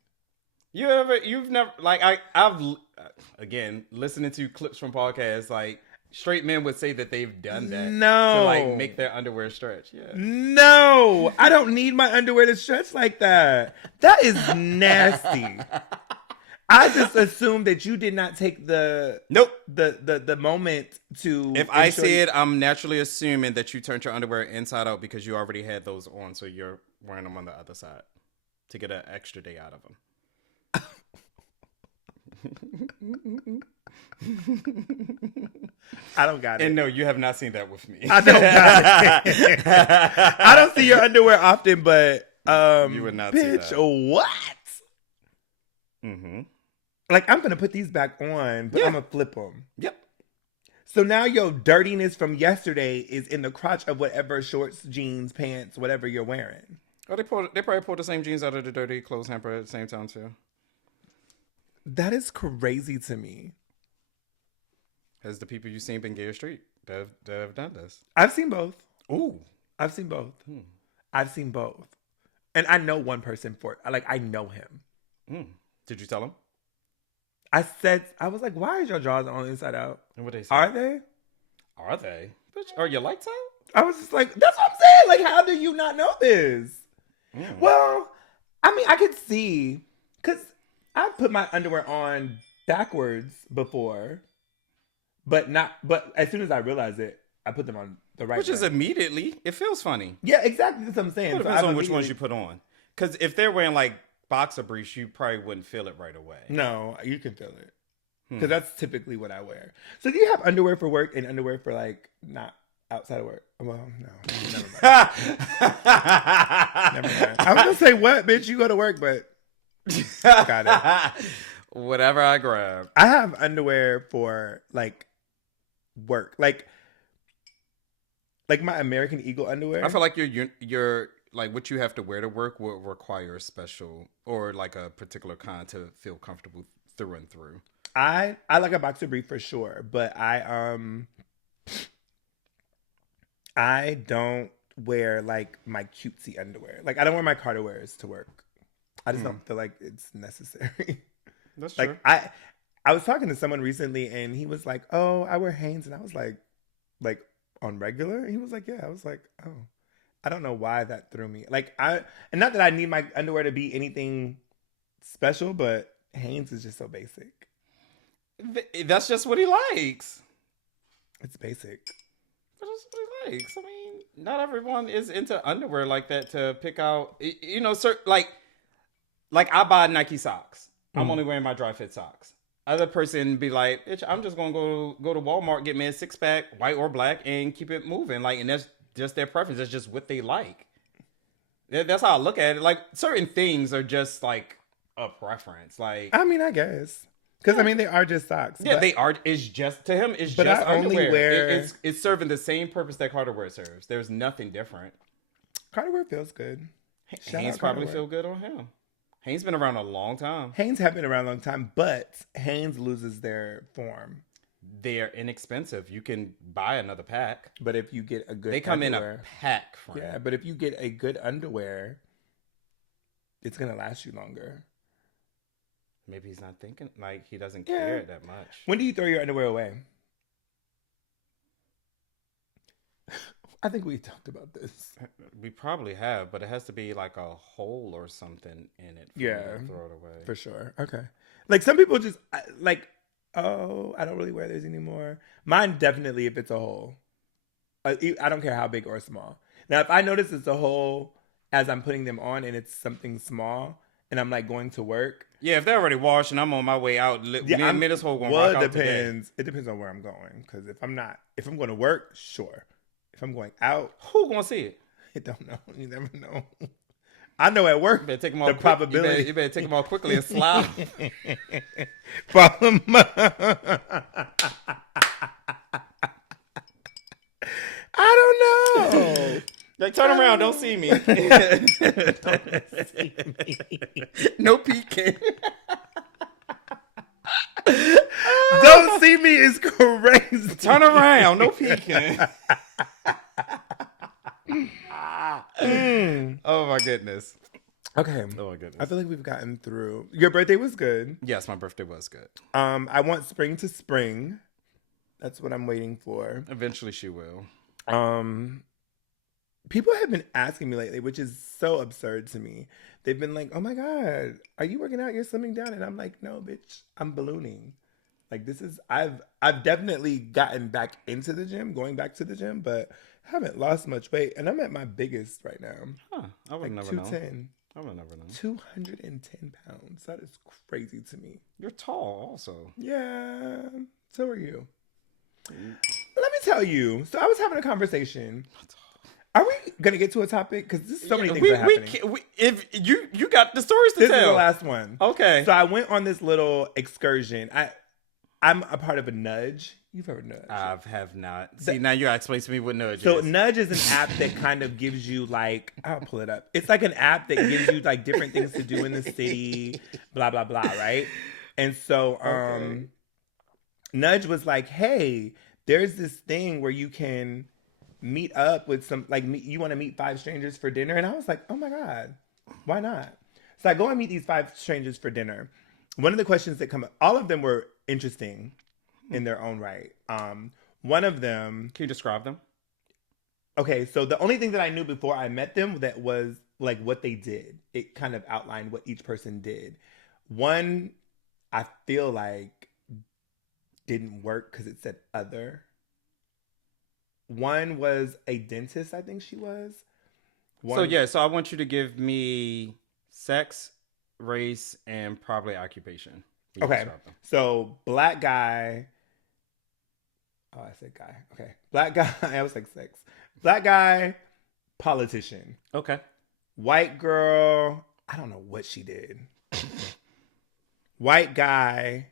You've never, like, I've again, listening to clips from podcasts, like, straight men would say that they've done that. No. To, like, make their underwear stretch. Yeah. No. I don't need my underwear to stretch like that. That is nasty. I just assumed that you did not take the moment to. If I said, I'm naturally assuming that you turned your underwear inside out because you already had those on, so you're wearing them on the other side to get an extra day out of them. I don't got it. And no, you have not seen that with me. I don't got it. I don't see your underwear often, but you would not see bitch, that. what? Mm-hmm. Like, I'm gonna put these back on, but I'm gonna flip them. Yep. So now your dirtiness from yesterday is in the crotch of whatever shorts, jeans, pants, whatever you're wearing. Oh, they probably pulled the same jeans out of the dirty clothes hamper at the same time too. That is crazy to me. Has the people you've seen been gay or straight that have done this? I've seen both. Ooh. I've seen both. I've seen both. And I know one person for it. I know him. Did you tell him? I was like, why is your drawers on inside out? And what they say? Are they? Are they? Bitch, are your lights out? I was just like, that's what I'm saying. Like, how do you not know this? Well, I mean, I could see, because I put my underwear on backwards before, but as soon as I realized it, I put them on the right Which is way. immediately, it feels funny. Yeah, exactly. That's what I'm saying. It depends on which ones you put on. Because if they're wearing like boxer briefs, you probably wouldn't feel it right away. No, you can feel it. Because that's typically what I wear. So do you have underwear for work and underwear for like not outside of work? Well, no. Never mind. Never mind. I was going to say what, bitch? You go to work, but got it. Whatever I grab. I have underwear for like work. Like my American Eagle underwear. I feel like you're like what you have to wear to work will require a special or like a particular kind to feel comfortable through and through. I like a boxer brief for sure, but I don't wear like my cutesy underwear. Like I don't wear my Carter wears to work. I just don't feel like it's necessary. That's true. Like I was talking to someone recently and he was like, "Oh, I wear Hanes," and I was like on regular. And he was like, "Yeah." I was like, "Oh." I don't know why that threw me. Like and not that I need my underwear to be anything special, but Hanes is just so basic. That's just what he likes. It's basic. That's what he likes. I mean, not everyone is into underwear like that to pick out, like I buy Nike socks. I'm only wearing my dry fit socks. Other person be like, bitch, I'm just gonna go to Walmart, get me a 6-pack, white or black, and keep it moving. Like, and that's just their preference. That's just what they like. That's how I look at it. Like certain things are just like a preference. Like, I mean, I guess. Because, I mean, they are just socks. Yeah, they are. It's just, to him, it's but just I only underwear. wear... It's serving the same purpose that Carter wear serves. There's nothing different. Carter wear feels good. Hanes probably feel good on him. Hanes been around a long time. Hanes have been around a long time, but Hanes loses their form. They're inexpensive. You can buy another pack. But if you get a good They come underwear, in a pack, friend. Yeah, but if you get a good underwear, it's going to last you longer. Maybe he's not thinking, like, he doesn't care that much. When do you throw your underwear away? I think we talked about this. We probably have, but it has to be like a hole or something in it for you to throw it away. For sure. Okay. Like some people just, like, oh, I don't really wear these anymore. Mine definitely if it's a hole. I don't care how big or small. Now, if I notice it's a hole as I'm putting them on and it's something small, and I'm like going to work. Yeah, if they're already washed and I'm on my way out, me and this whole gonna rock out today. It depends on where I'm going. Because if I'm going to work, sure. If I'm going out, who gonna see it? I don't know. You never know. I know at work. You better take them all the probability. You better take them all quickly and slide. Problem. I don't know. Like, turn around, don't see me. Don't see me. No peeking. Don't see me is crazy. Turn around, no peeking. Oh my goodness. Okay. Oh my goodness. I feel like we've gotten through. Your birthday was good. Yes, my birthday was good. I want spring to spring. That's what I'm waiting for. Eventually she will. People have been asking me lately, which is so absurd to me. They've been like, "Oh my God, are you working out? You're slimming down." And I'm like, "No, bitch, I'm ballooning." Like this is, I've definitely gotten back into the gym, going back to the gym, but haven't lost much weight. And I'm at my biggest right now. Huh, I would like never know. 210. I would never know. 210 pounds. That is crazy to me. You're tall also. Yeah, so are you. Let me tell you. So I was having a conversation. Are we gonna get to a topic? Because there's so many things are happening. If you got the stories to this tell. This is the last one. Okay. So I went on this little excursion. I'm a part of a Nudge. You've heard of Nudge? I have not. See, now you gotta explain to me what Nudge is. So Nudge is an app that kind of gives you like, I'll pull it up. It's like an app that gives you like different things to do in the city, blah, blah, blah, right? And so Nudge was like, hey, there's this thing where you can meet up with you want to meet 5 strangers for dinner? And I was like, oh my God, why not? So I go and meet these 5 strangers for dinner. One of the questions that come up, all of them were interesting in their own right. One of them... Can you describe them? Okay, so the only thing that I knew before I met them that was like what they did. It kind of outlined what each person did. One, I feel like didn't work because it said other. One was a dentist, I think she was. So I want you to give me sex, race, and probably occupation. Okay, so black guy. Oh, I said guy. Okay, black guy. I was like sex. Black guy, politician. Okay. White girl. I don't know what she did. White guy.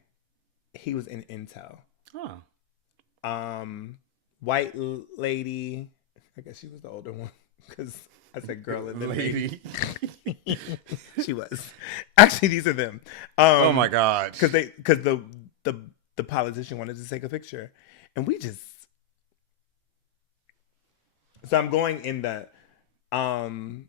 He was in Intel. Oh. White lady. I guess she was the older one because I said girl and then lady. She was. Actually, these are them. Oh my God. Because the politician wanted to take a picture, and we just. So I'm going in the, and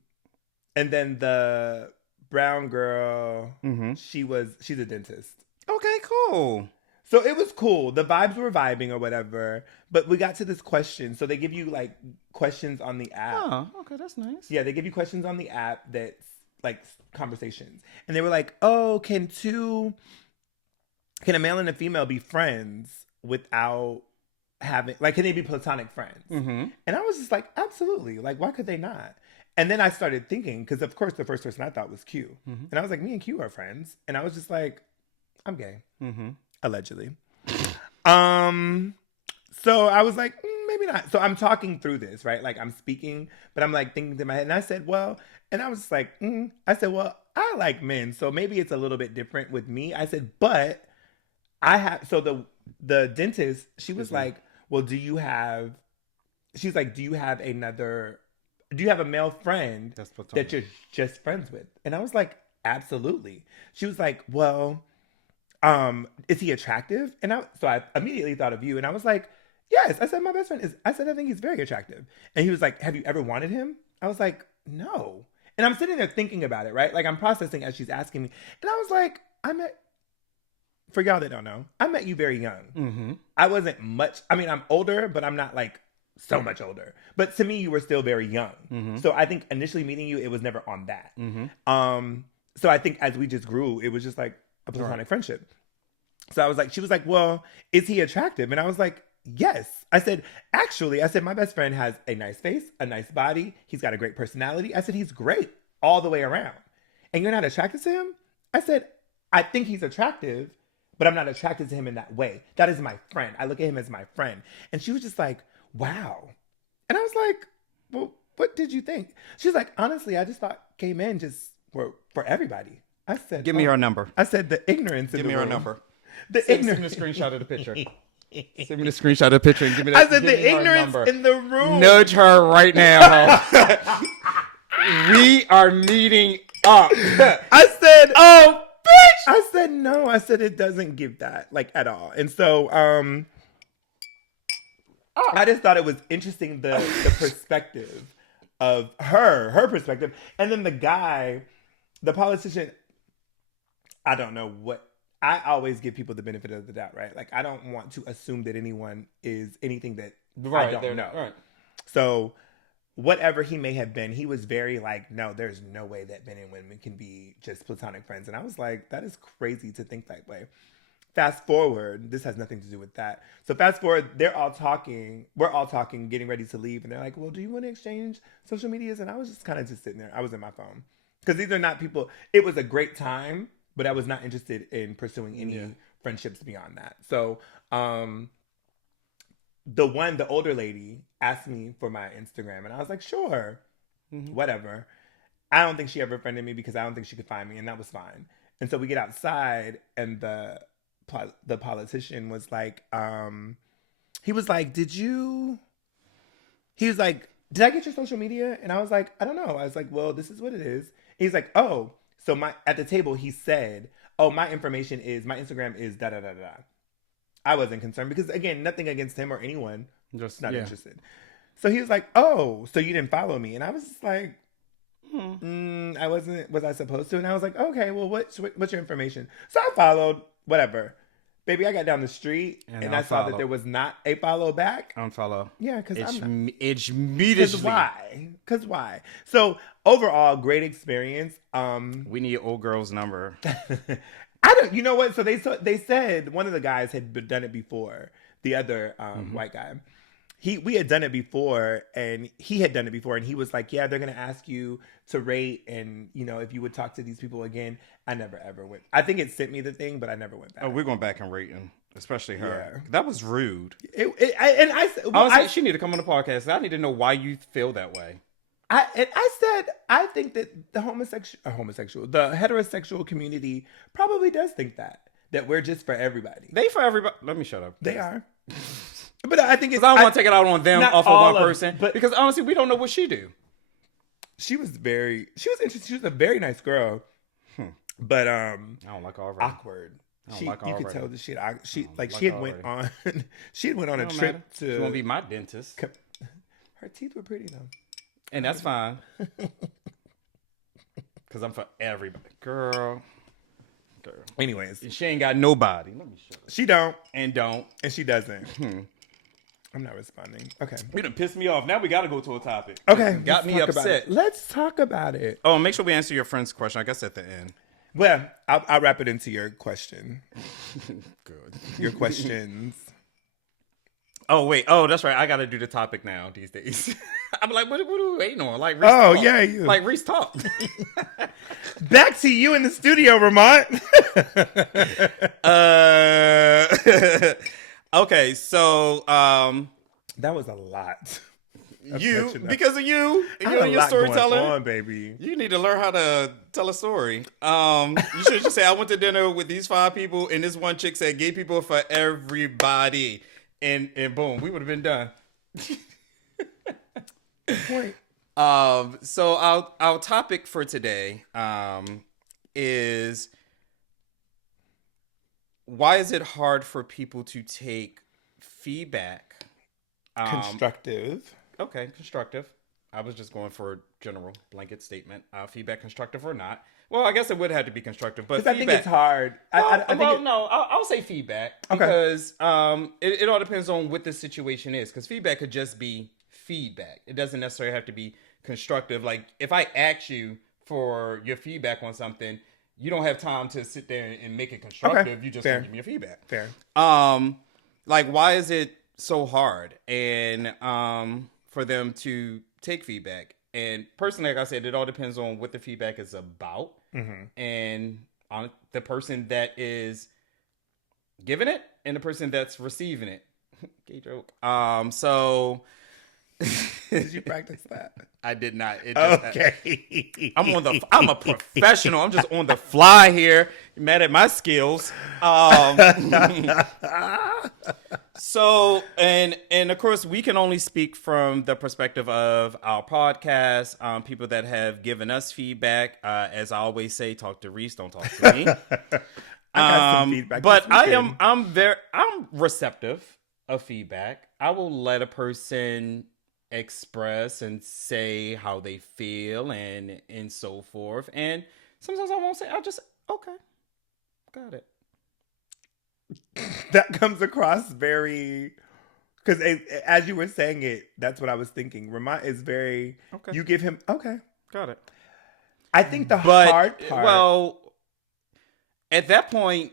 then the brown girl. She's a dentist. Okay, cool. So it was cool. The vibes were vibing or whatever. But we got to this question. So they give you like questions on the app. Oh, okay, that's nice. Yeah, they give you questions on the app that's like conversations. And they were like, oh, can a male and a female be friends without having, like, can they be platonic friends? And I was just like, absolutely. Like, why could they not? And then I started thinking, because of course the first person I thought was Q. And I was like, me and Q are friends. And I was just like, I'm gay. Allegedly. So I was like, maybe not. So I'm talking through this, right? Like I'm speaking, but I'm like thinking to my head. And I said, well, and I was just like, I said, well, I like men. So maybe it's a little bit different with me. I said, but I have, so the dentist, she was like, well, do you have a male friend that you're just friends with? And I was like, absolutely. She was like, well, is he attractive? And so I immediately thought of you, and I was like, yes. I said, my best friend is, I said, I think he's very attractive. And he was like, have you ever wanted him? I was like, no. And I'm sitting there thinking about it, right? Like I'm processing as she's asking me. And I was like, for y'all that don't know, I met you very young. I wasn't much, I mean, I'm older, but I'm not like so much older. But to me, you were still very young. So I think initially meeting you, it was never on that. So I think as we just grew, it was just like a platonic friendship. So I was like, she was like, well, is he attractive? And I was like, yes. I said, my best friend has a nice face, a nice body. He's got a great personality. I said, he's great all the way around. And you're not attracted to him? I said, I think he's attractive, but I'm not attracted to him in that way. That is my friend. I look at him as my friend. And she was just like, wow. And I was like, well, what did you think? She was like, honestly, I just thought gay men just were for everybody. I said, give me her number. I said, the ignorance in the room. Give me her number. Send me the screenshot of the picture. Send me the screenshot of the picture and give me that. I said, the ignorance in the room. Nudge her right now. We are meeting up. I said, oh, bitch. I said, no. I said, it doesn't give that, like, at all. And so, I just thought it was interesting, the perspective of her perspective. And then the guy, the politician, I don't know what, I always give people the benefit of the doubt, right? Like, I don't want to assume that anyone is anything that I don't know. Right. So, whatever he may have been, he was very like, no, there's no way that men and women can be just platonic friends. And I was like, that is crazy to think that way. Fast forward, this has nothing to do with that. So fast forward, we're all talking, getting ready to leave. And they're like, well, do you want to exchange social medias? And I was just kind of just sitting there. I was in my phone. Because these are not people, it was a great time, but I was not interested in pursuing any friendships beyond that. So the older lady asked me for my Instagram. And I was like, sure, whatever. I don't think she ever friended me because I don't think she could find me. And that was fine. And so we get outside and the politician was like, he was like, did I get your social media? And I was like, I don't know. I was like, well, this is what it is. He's like, oh, so at the table, he said, oh, my Instagram is da-da-da-da. I wasn't concerned because, again, nothing against him or anyone. Just not interested. So he was like, oh, so you didn't follow me. And I was just like, I wasn't, was I supposed to? And I was like, okay, well, what's your information? So I followed, whatever. Baby, I got down the street and I saw that there was not a follow back. Unfollow. Yeah, because I'm not. It's immediately. Because why? So overall, great experience. We need old girl's number. I don't. You know what? So they said one of the guys had done it before. The other white guy. We had done it before, and he had done it before, and he was like, yeah, they're going to ask you to rate, and, you know, if you would talk to these people again. I never, ever went. I think it sent me the thing, but I never went back. Oh, we're going back and rating, especially her. Yeah. That was rude. She need to come on the podcast. I need to know why you feel that way. I said, I think that the heterosexual community probably does think that we're just for everybody. They for everybody. Let me shut up. They are. But I think it's... I don't want to take it out on them off of one person. But because honestly, we don't know what she do. She was interesting. She was a very nice girl. But I don't like her already. Awkward. You could tell the shit. She had went on a trip to... She won't be my dentist. Her teeth were pretty though. And that's fine. Because I'm for everybody. Girl. Anyways. And she ain't got nobody. Let me show her. She don't. And she doesn't. I'm not responding. Okay. You done pissed me off. Now we got to go to a topic. Okay. Got me upset. Let's talk about it. Oh, make sure we answer your friend's question. I guess at the end. Well, I'll wrap it into your question. Good. Your questions. Oh, wait. Oh, that's right. I got to do the topic now these days. I'm like, what are we waiting on? Like, Reese talk. Yeah, you. Like, Reese talk. Back to you in the studio, Ramont. Okay, so that was a lot. Because of you and your storytelling, going on, baby. You need to learn how to tell a story. You should just say, I went to dinner with these 5 people, and this one chick said, "Gay people for everybody," and boom, we would have been done. Point. So our topic for today is, why is it hard for people to take feedback? Constructive. Okay, constructive. I was just going for a general blanket statement. Feedback, constructive or not. Well, I guess it would have to be constructive, but I think it's hard. I'll say feedback because it all depends on what the situation is. Because feedback could just be feedback. It doesn't necessarily have to be constructive. Like if I ask you for your feedback on something, you don't have time to sit there and make it constructive. You just give me your feedback. Fair. Like why is it so hard and for them to take feedback? And personally, like I said, it all depends on what the feedback is about and on the person that is giving it and the person that's receiving it. Gay joke. So did you practice that? I did not. Okay. I'm a professional. I'm just on the fly here. You're mad at my skills. So, and of course, we can only speak from the perspective of our podcast, people that have given us feedback. As I always say, talk to Reese, don't talk to me. I got some feedback. But I'm receptive of feedback. I will let a person express and say how they feel and so forth. And sometimes I won't say, I'll just, okay, got it. That comes across very, because as you were saying it, that's what I was thinking. Ramont is very, okay. You give him, okay. Got it. I think the hard part. Well, at that point,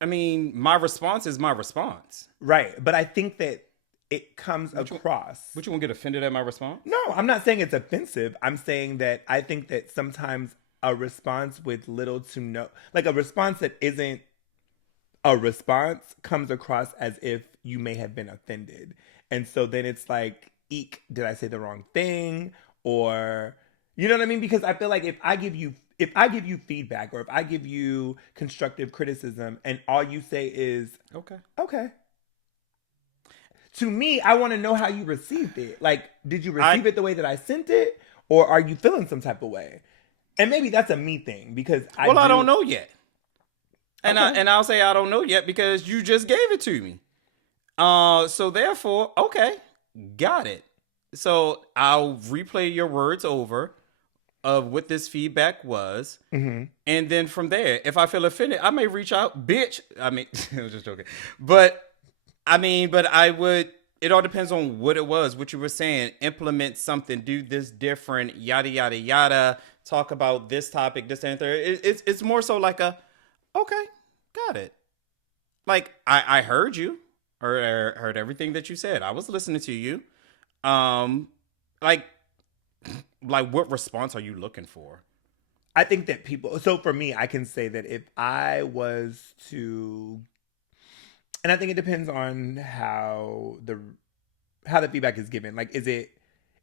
I mean, my response is my response. Right. But I think that it comes across. Would you want to get offended at my response? No, I'm not saying it's offensive. I'm saying that I think that sometimes a response with little to no, like a response that isn't a response comes across as if you may have been offended. And so then it's like, eek, did I say the wrong thing? Or, you know what I mean? Because I feel like if I give you feedback or if I give you constructive criticism and all you say is, okay. To me, I want to know how you received it. Like, did you receive it the way that I sent it? Or are you feeling some type of way? And maybe that's a me thing because I don't know yet. And I'll say I don't know yet because you just gave it to me. So therefore, okay, got it. So I'll replay your words over of what this feedback was. And then from there, if I feel offended, I may reach out, bitch. I mean, I was just joking. But I would, it all depends on what it was, what you were saying. Implement something, do this different, yada, yada, yada. Talk about this topic, this and third. It's more so like a, okay, got it. Like, I heard you, or heard everything that you said. I was listening to you. Like what response are you looking for? I think that people, so for me, I can say that if I was to, and I think it depends on how the feedback is given. Like, if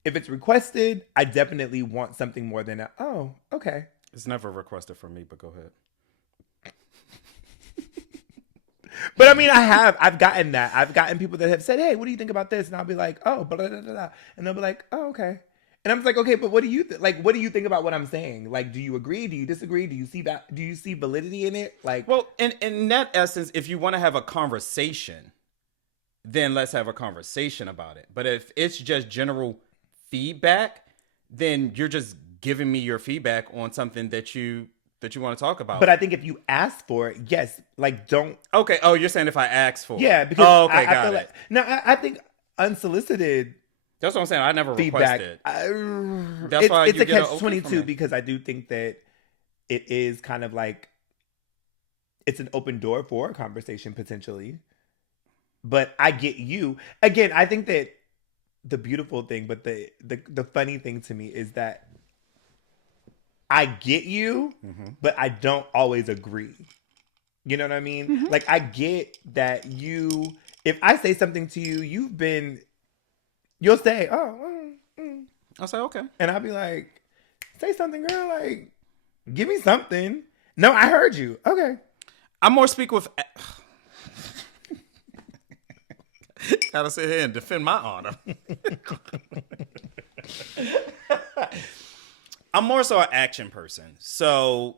it's requested, I definitely want something more than oh, okay. It's never requested from me, but go ahead. But I mean, I've gotten that. I've gotten people that have said, hey, what do you think about this? And I'll be like, oh, blah, blah, blah, blah. And they'll be like, oh, okay. And I'm like, okay, but what do you what do you think about what I'm saying? Like, do you agree? Do you disagree? Do you see validity in it? Like, well, in that essence, if you want to have a conversation, then let's have a conversation about it. But if it's just general feedback, then you're just giving me your feedback on something that you want to talk about. But I think if you ask for it, yes, like don't. Okay. Oh, you're saying if I ask for it. Yeah, because okay, I feel like, no, I think unsolicited. That's what I'm saying. I never feedback. Requested. That's why it's you a get catch-22 because I do think that it is kind of like it's an open door for a conversation potentially. But I get you. Again, I think that the beautiful thing, but the funny thing to me is that I get you, but I don't always agree. You know what I mean? Like, I get that if I say something to you, you'll say, oh, I'll say, okay. And I'll be like, say something, girl. Like, give me something. No, I heard you. Okay. I'm more speak with. Gotta sit here and defend my honor. I'm more so an action person. So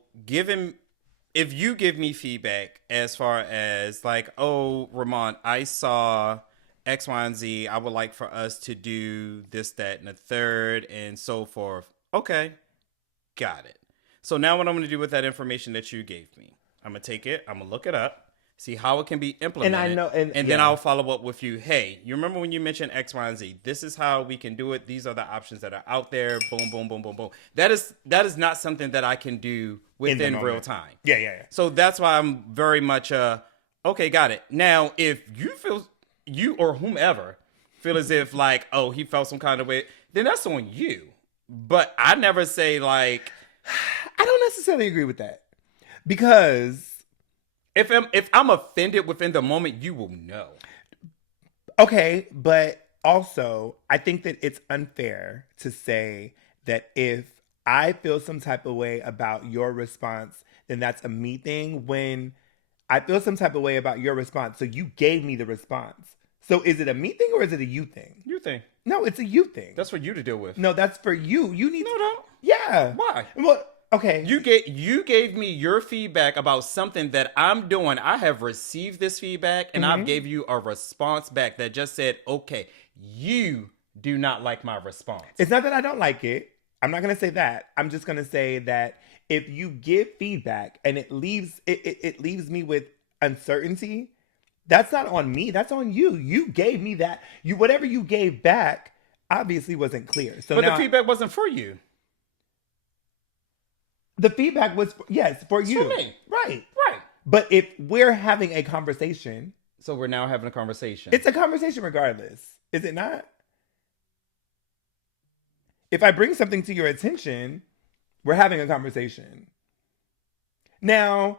if you give me feedback as far as like, oh, Ramont, I saw X, Y, and Z. I would like for us to do this, that, and the third, and so forth. Okay, got it. So now what I'm going to do with that information that you gave me, I'm going to take it, I'm going to look it up, see how it can be implemented. And I know, and then I'll follow up with you. Hey, you remember when you mentioned X, Y, and Z? This is how we can do it. These are the options that are out there. Boom, boom, boom, boom, boom. That is not something that I can do within real time. Yeah. So that's why I'm very much okay, got it. Now, if you or whomever feel as if like, oh, he felt some kind of way, then that's on you. But I never say like, I don't necessarily agree with that because if I'm offended within the moment, you will know. Okay, but also I think that it's unfair to say that if I feel some type of way about your response, then that's a me thing. When I feel some type of way about your response, so you gave me the response. So is it a me thing or is it a you thing? You thing. No, it's a you thing. That's for you to deal with. No, that's for you. You need No. Yeah. Why? Well, okay. You gave me your feedback about something that I'm doing. I have received this feedback and I've gave you a response back that just said, okay, you do not like my response. It's not that I don't like it. I'm not going to say that. I'm just going to say that if you give feedback and it leaves me with uncertainty, that's not on me. That's on you. You gave me that. Whatever you gave back obviously wasn't clear. So but the feedback wasn't for you. The feedback was, yes, for you. For me. Right. Right. But if we're having a conversation. So we're now having a conversation. It's a conversation regardless. Is it not? If I bring something to your attention, we're having a conversation. Now,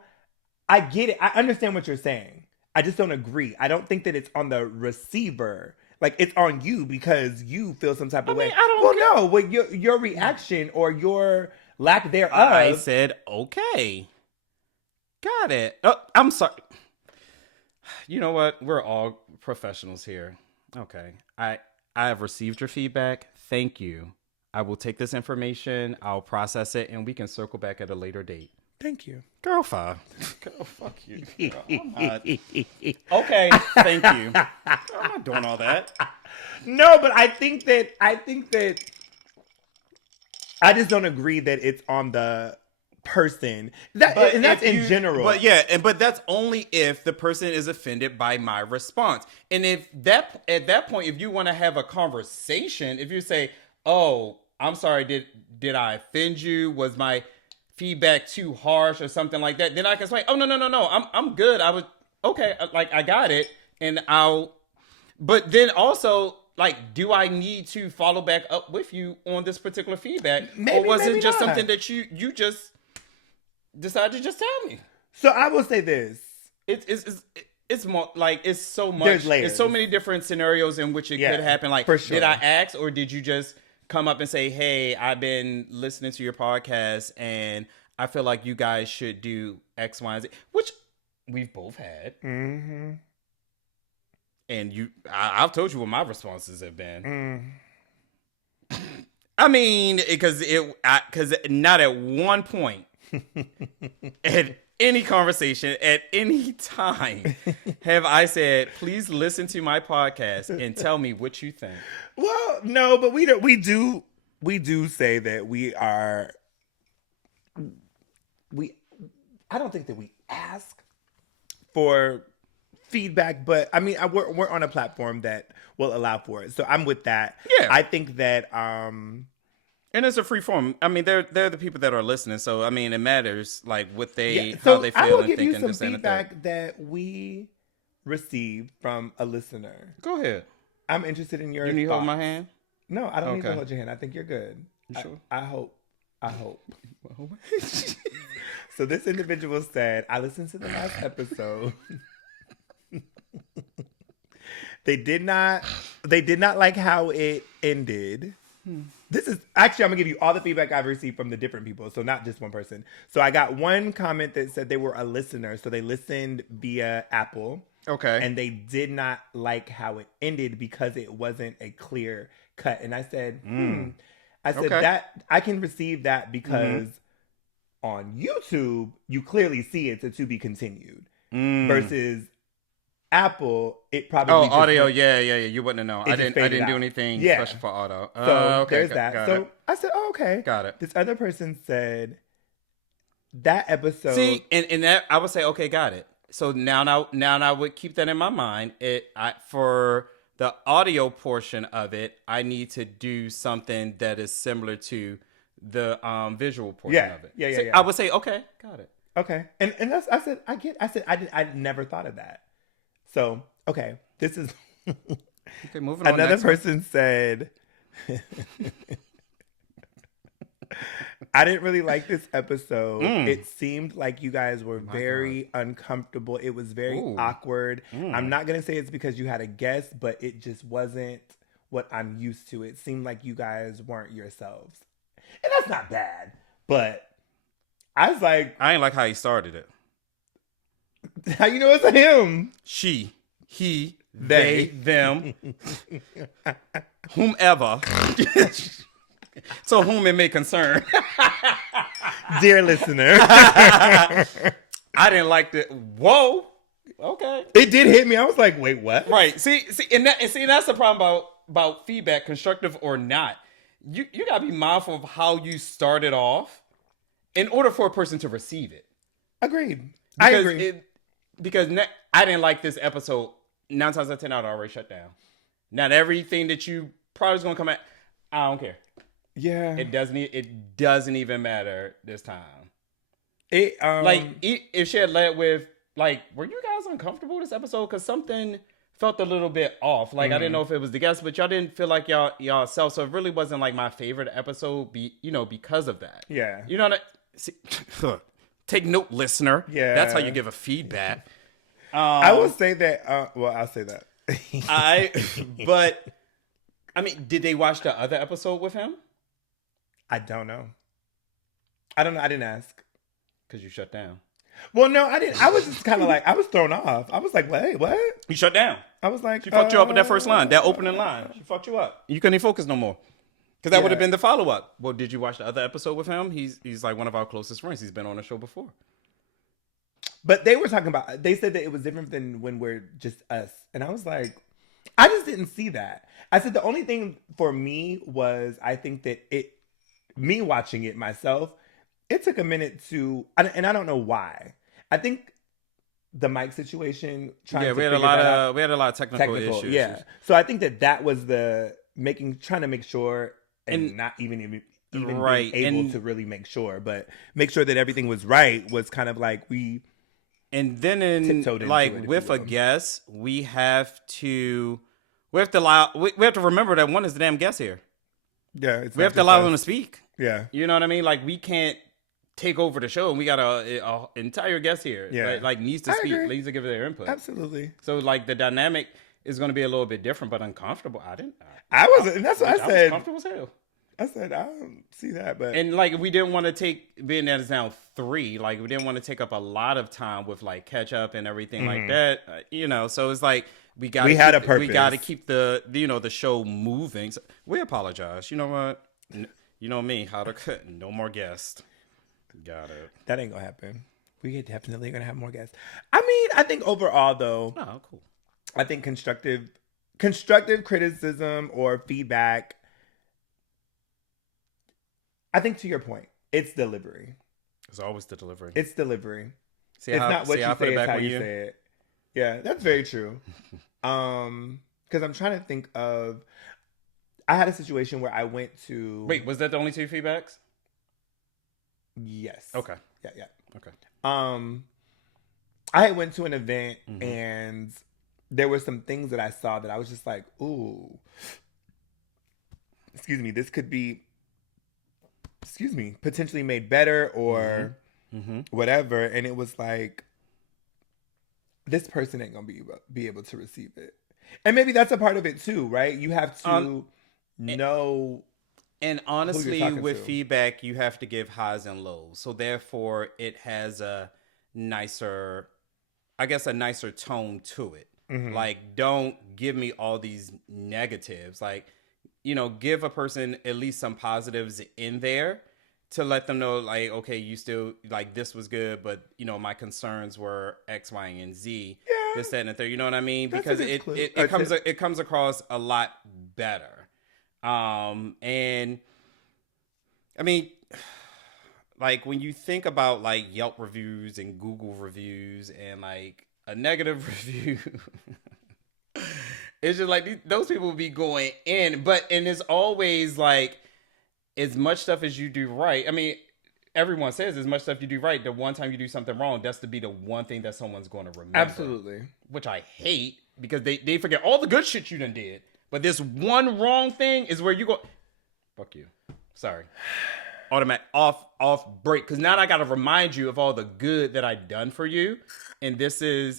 I get it. I understand what you're saying. I just don't agree. I don't think that it's on the receiver. Like, it's on you because you feel some type of way. No. With your reaction or your lack thereof. I said, okay. Got it. Oh, I'm sorry. You know what? We're all professionals here. Okay. I have received your feedback. Thank you. I will take this information. I'll process it, and we can circle back at a later date. Thank you. Girl, fuck you. Girl, I'm not. Okay, thank you. I'm not doing all that. No, but I think that I just don't agree that it's on the person. And that's in general. But that's only if the person is offended by my response. And if that at that point, if you want to have a conversation, if you say, "Oh, I'm sorry, did I offend you? Was my feedback too harsh or something like that?" Then I can say, "Oh, no, I'm good. I was okay. Like I got it, and I'll." But then also, like, do I need to follow back up with you on this particular feedback, or was it just something that you just decided to just tell me? So I will say this: it's more like it's so much. There's layers. It's so many different scenarios in which it could happen. Like, for sure. Did I ask, or did you just come up and say, "Hey, I've been listening to your podcast, and I feel like you guys should do X, Y, and Z," which we've both had. Mm-hmm. And I've told you what my responses have been. I mean, because not at one point at any conversation at any time have I said, "Please listen to my podcast and tell me what you think." Well, no, but we do say that we are. I don't think that we ask for feedback, but I mean, we're on a platform that will allow for it, so I'm with that. Yeah, I think that and it's a free form. I mean, they're the people that are listening, so I mean, it matters like what they how they feel. I will and give think you and some this and feedback that we received from a listener. Go ahead. I'm interested in your. You need to thoughts. hold my hand? No, I don't need to hold your hand. I think you're good. You sure? I hope. So this individual said, "I listened to the last episode." They did not like how it ended. This is actually, I'm gonna give you all the feedback I've received from the different people, so not just one person. So I got one comment that said they were a listener, so they listened via Apple. Okay. And they did not like how it ended because it wasn't a clear cut. And I said, I said that I can receive that because on YouTube you clearly see it's a to be continued versus Apple, it probably audio, yeah. You wouldn't know. I didn't do anything special for auto. So there's that. So I said, "Oh, okay, got it." This other person said that episode. See, and that I would say, okay, got it. So now I would keep that in my mind. For the audio portion of it, I need to do something that is similar to the visual portion of it. Yeah. I would say, okay, got it. Okay, and that's I never thought of that. So, okay, this is okay, moving on. Another person said, "I didn't really like this episode. It seemed like you guys were very uncomfortable. It was very awkward. I'm not going to say it's because you had a guest, but it just wasn't what I'm used to. It seemed like you guys weren't yourselves." And that's not bad, but I was like, I ain't like how he started it. How you know it's a him? She, he, they, them, whomever. So whom it may concern. Dear listener. I didn't like the whoa. Okay. It did hit me. I was like, wait, what? Right. See, that's the problem about feedback, constructive or not. You gotta be mindful of how you started off in order for a person to receive it. Agreed. I agree. Because I didn't like this episode. 9 times out of 10, I'd already shut down. Not everything that you probably is gonna come at. I don't care. Yeah. It doesn't even matter this time. If she had led with like, were you guys uncomfortable this episode? Because something felt a little bit off. Like I didn't know if it was the guest, but y'all didn't feel like y'all self. So it really wasn't like my favorite episode. Because of that. Yeah. You know what? Take note, listener. Yeah. That's how you give a feedback. I will say that. Well, I'll say that. But I mean, did they watch the other episode with him? I don't know. I didn't ask. Because you shut down. Well, no, I didn't. I was just kind of like, I was thrown off. I was like, wait, what? You shut down. I was like, she fucked you up with that first line, that opening line. She fucked you up. You couldn't even focus no more. Because that would have been the follow-up. Well, did you watch the other episode with him? He's like one of our closest friends. He's been on the show before. But they were talking about, they said that it was different than when we're just us. And I was like, I just didn't see that. I said the only thing for me was I think that me watching it myself, it took a minute to, and I don't know why. I think the mic situation. We had a lot of technical issues. Yeah, so I think that was trying to make sure, and not even right, being able to really make sure, but make sure that everything was right was kind of like we. And then with a guest, we have to remember that one is the damn guest here. Yeah, we have to allow them to speak. Yeah, you know what I mean. Like we can't take over the show, and we got a entire guest here. Yeah, like needs to speak, needs to give their input. Absolutely. So like the dynamic is going to be a little bit different, but uncomfortable. I wasn't, and that's what I said. I was comfortable as hell. I said I don't see that, but like we didn't want to take, being that it's now 3, like we didn't want to take up a lot of time with like catch up and everything like that. So it's like we got to keep the show moving. So we apologize. You know what? You know me, how to cut. No more guests. Got it. That ain't gonna happen. We definitely gonna have more guests. I mean, I think overall though, cool. I think constructive criticism or feedback. I think to your point, it's delivery. It's always the delivery. It's delivery. It's not what you say, it's how you say it. Yeah, that's very true. Because I'm trying to think of. I had a situation where I went to. Wait, was that the only 2 feedbacks? Yes. Okay. Yeah. Okay. I went to an event and there were some things that I saw that I was just like, ooh. Excuse me. This could be. Potentially made better or whatever. And it was like, this person ain't gonna be able to receive it. And maybe that's a part of it too, right? You have to know. And honestly, with feedback, you have to give highs and lows. So therefore, it has a nicer tone to it. Like, don't give me all these negatives. Like, give a person at least some positives in there to let them know, like, okay, you still, like, this was good, but, my concerns were X, Y, and Z. Yeah. This, that, and the third. You know what I mean? Because it comes across a lot better. And, I mean, like, when you think about, like, Yelp reviews and Google reviews and, like, a negative review... It's just like those people will be going in, and it's always like as much stuff as you do right. I mean, everyone says as much stuff you do right, the one time you do something wrong, that's to be the one thing that someone's going to remember. Absolutely. Which I hate because they forget all the good shit you done did. But this one wrong thing is where you go, fuck you. Sorry. Automatic off break. Because now I got to remind you of all the good that I've done for you. And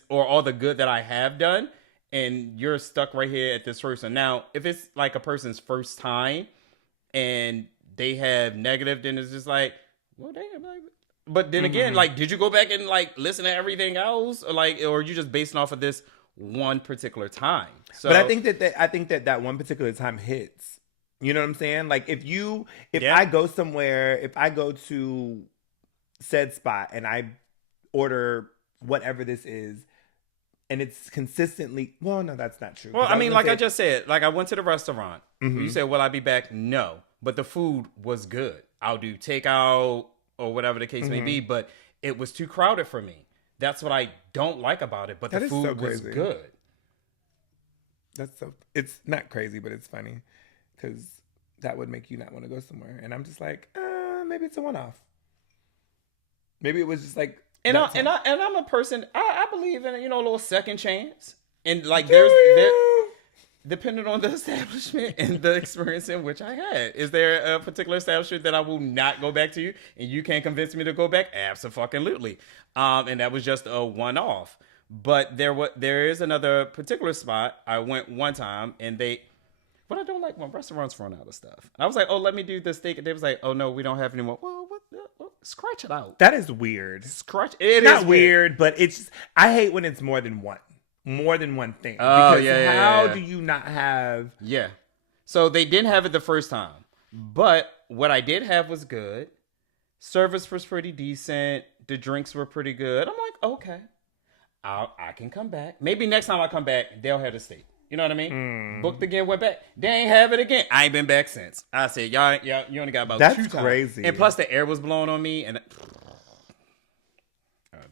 or all the good that I have done. And you're stuck right here at this person. Now, if it's like a person's first time and they have negative, then it's just like, well, damn. But then again, like, did you go back and like listen to everything else, or are you just basing off of this one particular time? So, but I think that one particular time hits. You know what I'm saying? Like, if I go somewhere, if I go to said spot and I order whatever this is. And it's consistently... Well, no, that's not true. Well, I mean, like I just said, like I went to the restaurant. You said, will I be back? No. But the food was good. I'll do takeout or whatever the case may be. But it was too crowded for me. That's what I don't like about it. But the food was good. It's not crazy, but it's funny. Because that would make you not want to go somewhere. And I'm just like, maybe it's a one-off. Maybe it was just like... And I'm a person. I believe in a little second chance. And like depending on the establishment and the experience in which I had, is there a particular establishment that I will not go back to, and you can't convince me to go back? Absolutely. And that was just a one-off. But there is another particular spot I went one time, and what I don't like when restaurants run out of stuff. And I was like, oh, let me do the steak, and they was like, oh no, we don't have any more. Well, scratch it out. That is weird. It is weird, but it's just, I hate when it's more than one thing. Oh, because how do you not have? Yeah. So they didn't have it the first time, but what I did have was good. Service was pretty decent. The drinks were pretty good. I'm like, okay, I can come back. Maybe next time I come back, they'll have the steak. You know what I mean? Booked again, went back. They ain't have it again. I ain't been back since. I said, y'all, you only got about That's 2 times. crazy. And plus the air was blowing on me. And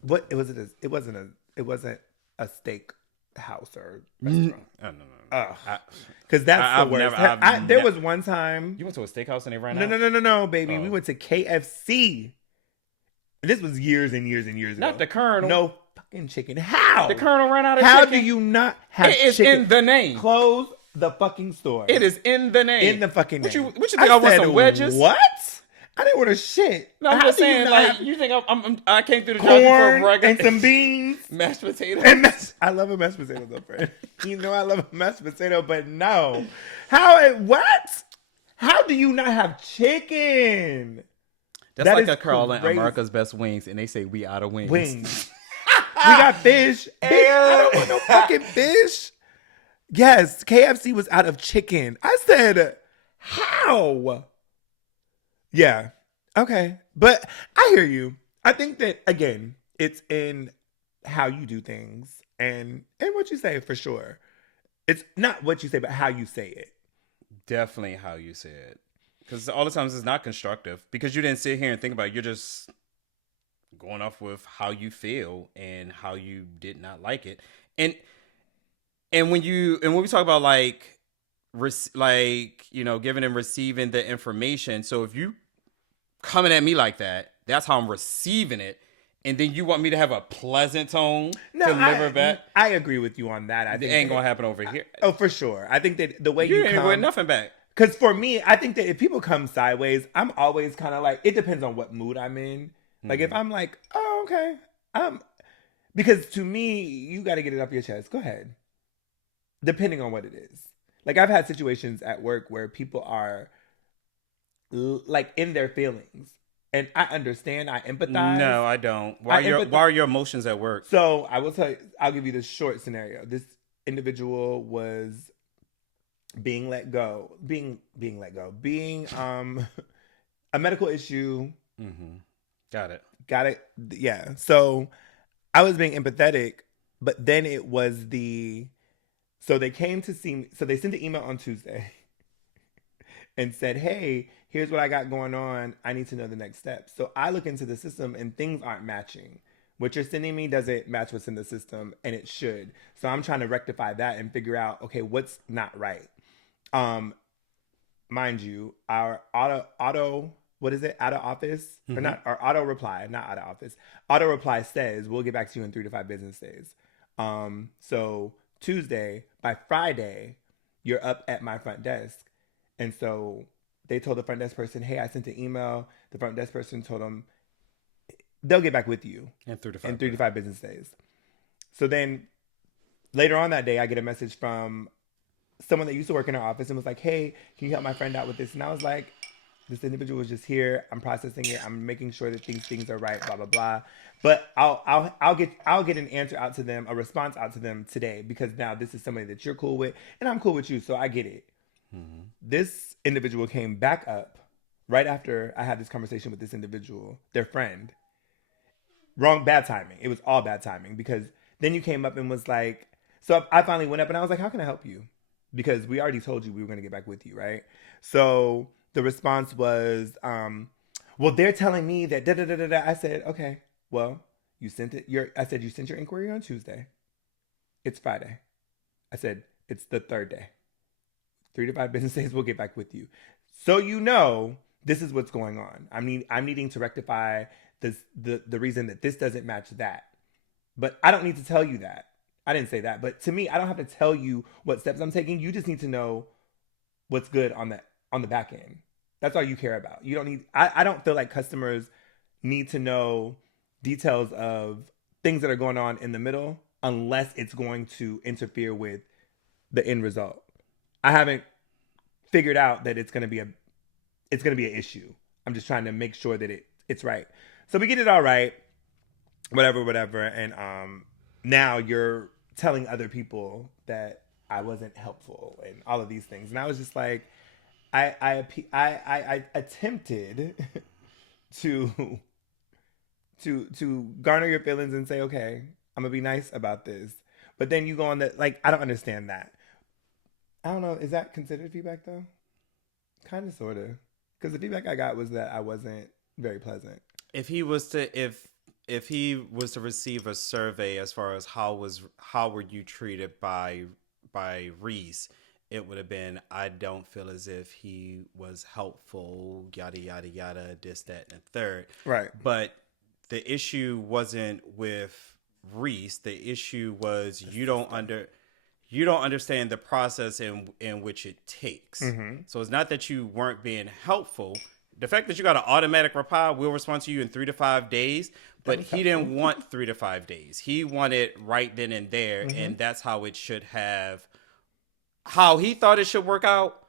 what it wasn't a steak house or restaurant. No. Because that's the worst. There was one time. You went to a steakhouse and they ran No, out? no, baby. We went to KFC. This was years and years and years ago. Not the Colonel. No fucking chicken. How? The Colonel ran out of How chicken. do you not have chicken? It is in the name. Close the fucking store. It is in the name. In the fucking name. What you think I want said, some wedges? What? I didn't order shit. No, I'm How just do saying, not you think I came through the drive for corn a regular and some beans mashed potatoes. I love a mashed potato though, friend. You know I love a mashed potato, but no. What? How do you not have chicken? That's That like is a call in crazy. America's Best Wings, and they say we out of wings. Wings. We got fish. Bitch, I don't want no fucking fish. Yes, KFC was out of chicken. I said, how? Yeah. Okay. But I hear you. I think that, again, it's in how you do things and what you say, for sure. It's not what you say, but how you say it. Definitely how you say it. Because all the times it's not constructive. Because you didn't sit here and think about it. You're just going off with how you feel and how you did not like it. And when we talk about giving and receiving the information. So if you coming at me like that, that's how I'm receiving it. And then you want me to have a pleasant tone to deliver back? I agree with you on that. I think it ain't going to happen over here. Oh, for sure. I think that the way you ain't come... with nothing back. Because for me, I think that if people come sideways, I'm always kind of like, it depends on what mood I'm in. Like, if I'm like, oh, okay. Because to me, you got to get it off your chest. Go ahead. Depending on what it is. Like, I've had situations at work where people are, like, in their feelings. And I understand, I empathize. No, I don't. Why are your emotions at work? So, I will tell you, I'll give you this short scenario. This individual was being a medical issue. Mm-hmm. Got it. Yeah. So I was being empathetic, but then it was so they came to see me. So they sent an email on Tuesday and said, hey, here's what I got going on. I need to know the next steps. So I look into the system and things aren't matching. What you're sending me doesn't match what's in the system, and it should. So I'm trying to rectify that and figure out, okay, what's not right. Mind you, our auto what is it? Out of office or not? Or auto reply, not out of office. Auto reply says we'll get back to you in 3 to 5 business days. So Tuesday, by Friday, you're up at my front desk, and so they told the front desk person, "Hey, I sent an email." The front desk person told them they'll get back with you in 3 to 5 business days. So then later on that day, I get a message from someone that used to work in our office and was like, hey, can you help my friend out with this? And I was like, this individual was just here. I'm processing it. I'm making sure that these things are right, blah, blah, blah. But I'll get an answer out to them, a response out to them today, because now this is somebody that you're cool with and I'm cool with you. So I get it. Mm-hmm. This individual came back up right after I had this conversation with this individual, their friend. Bad timing. It was all bad timing, because then you came up and was like, so I finally went up and I was like, how can I help you? Because we already told you we were going to get back with you, right? So the response was, well, they're telling me that da-da-da-da-da. I said, okay, well, you sent it. I said, you sent your inquiry on Tuesday. It's Friday. I said, it's the 3rd day. 3 to 5 business days, we'll get back with you. So this is what's going on. I'm needing to rectify the reason that this doesn't match that. But I don't need to tell you that. I didn't say that, but to me, I don't have to tell you what steps I'm taking. You just need to know what's good on the back end. That's all you care about. You don't need. I don't feel like customers need to know details of things that are going on in the middle unless it's going to interfere with the end result. I haven't figured out that it's going to be an issue. I'm just trying to make sure that it's right. So we get it all right, whatever, and now you're telling other people that I wasn't helpful and all of these things. And I was just like, I attempted to garner your feelings and say, okay, I'm gonna be nice about this. But then you go on that, like, I don't understand that. I don't know. Is that considered feedback though? Kind of, sort of. Because the feedback I got was that I wasn't very pleasant. If he was to receive a survey as far as how were you treated by Reese, it would have been, I don't feel as if he was helpful, yada yada yada, this, that, and the third. Right. But the issue wasn't with Reese. The issue was you don't understand the process in which it takes. Mm-hmm. So it's not that you weren't being helpful. The fact that you got an automatic reply, we'll respond to you in 3 to 5 days, but he didn't want 3 to 5 days. He wanted right then and there, mm-hmm. and that's how it should have. How he thought it should work out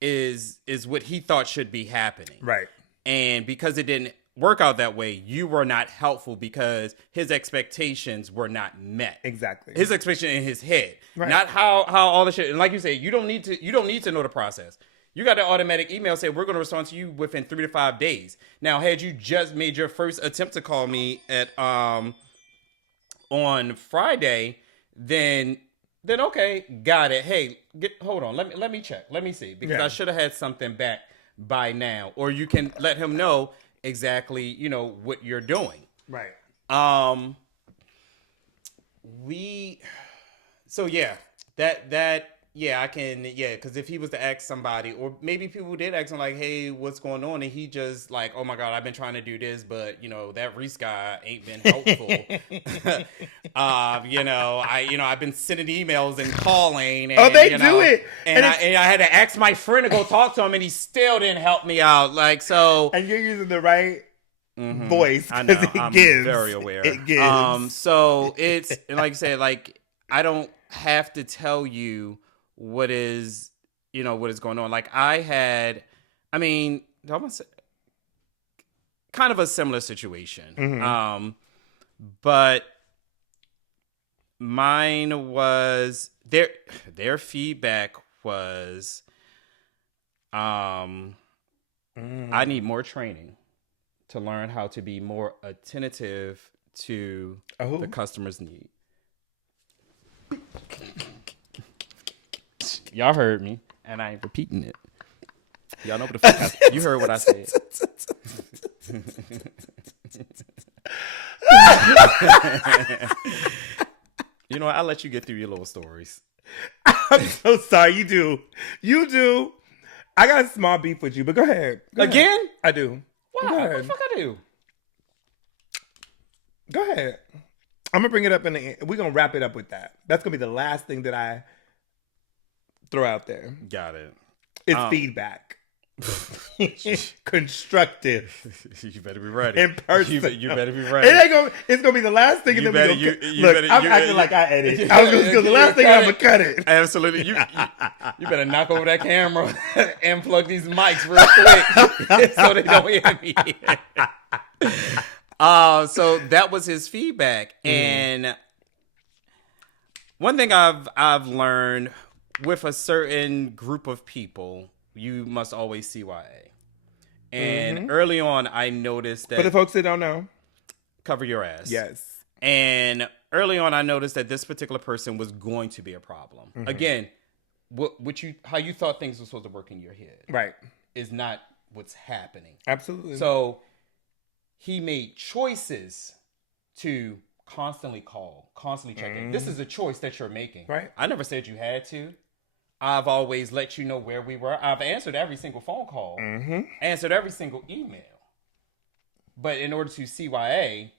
is what he thought should be happening. Right. And because it didn't work out that way, you were not helpful because his expectations were not met. Exactly. His expectation in his head, right. Not how all the shit. And like you say, you don't need to know the process. You got an automatic email say we're going to respond to you within 3 to 5 days. Now, had you just made your first attempt to call me at on Friday, then okay, got it. Hey, hold on, let me check, let me see, because I should have had something back by now. Or you can let him know exactly, what you're doing. Right. I can, because if he was to ask somebody, or maybe people did ask him like, hey, what's going on? And he just like, oh my God, I've been trying to do this, but that Reese guy ain't been helpful. I've been sending emails and calling. And, they do it. And I had to ask my friend to go talk to him, and he still didn't help me out. Like, so. And you're using the right voice. I know. I'm very aware. It gives. So it's, and like I said, like, I don't have to tell you what is going on. Like kind of a similar situation. Mm-hmm. But mine was their feedback was, I need more training to learn how to be more attentive to the customer's need. Y'all heard me, and I ain't repeating it. Y'all know what the fuck you heard what I said. You know what? I'll let you get through your little stories. I'm so sorry. You do. I got a small beef with you, but go ahead. Again? I do. Why? What the fuck I do? Go ahead. I'm going to bring it up we're going to wrap it up with that. That's going to be the last thing that I throw out there. Got it. It's feedback. Constructive. You better be ready. In person. You better be ready. It's gonna be the last thing. I'm acting like I edit. I was gonna say the last thing I'm gonna cut it. Absolutely. You better knock over that camera and plug these mics real quick so they don't hear me. So that was his feedback, and one thing I've learned with a certain group of people, you must always CYA. And early on, I noticed that... For the folks that don't know. Cover your ass. Yes. And early on, I noticed that this particular person was going to be a problem. Mm-hmm. Again, how you thought things were supposed to work in your head. Right. Is not what's happening. Absolutely. So he made choices to constantly call, constantly check in. This is a choice that you're making. Right. I never said you had to. I've always let you know where we were. I've answered every single phone call, answered every single email. But in order to CYA,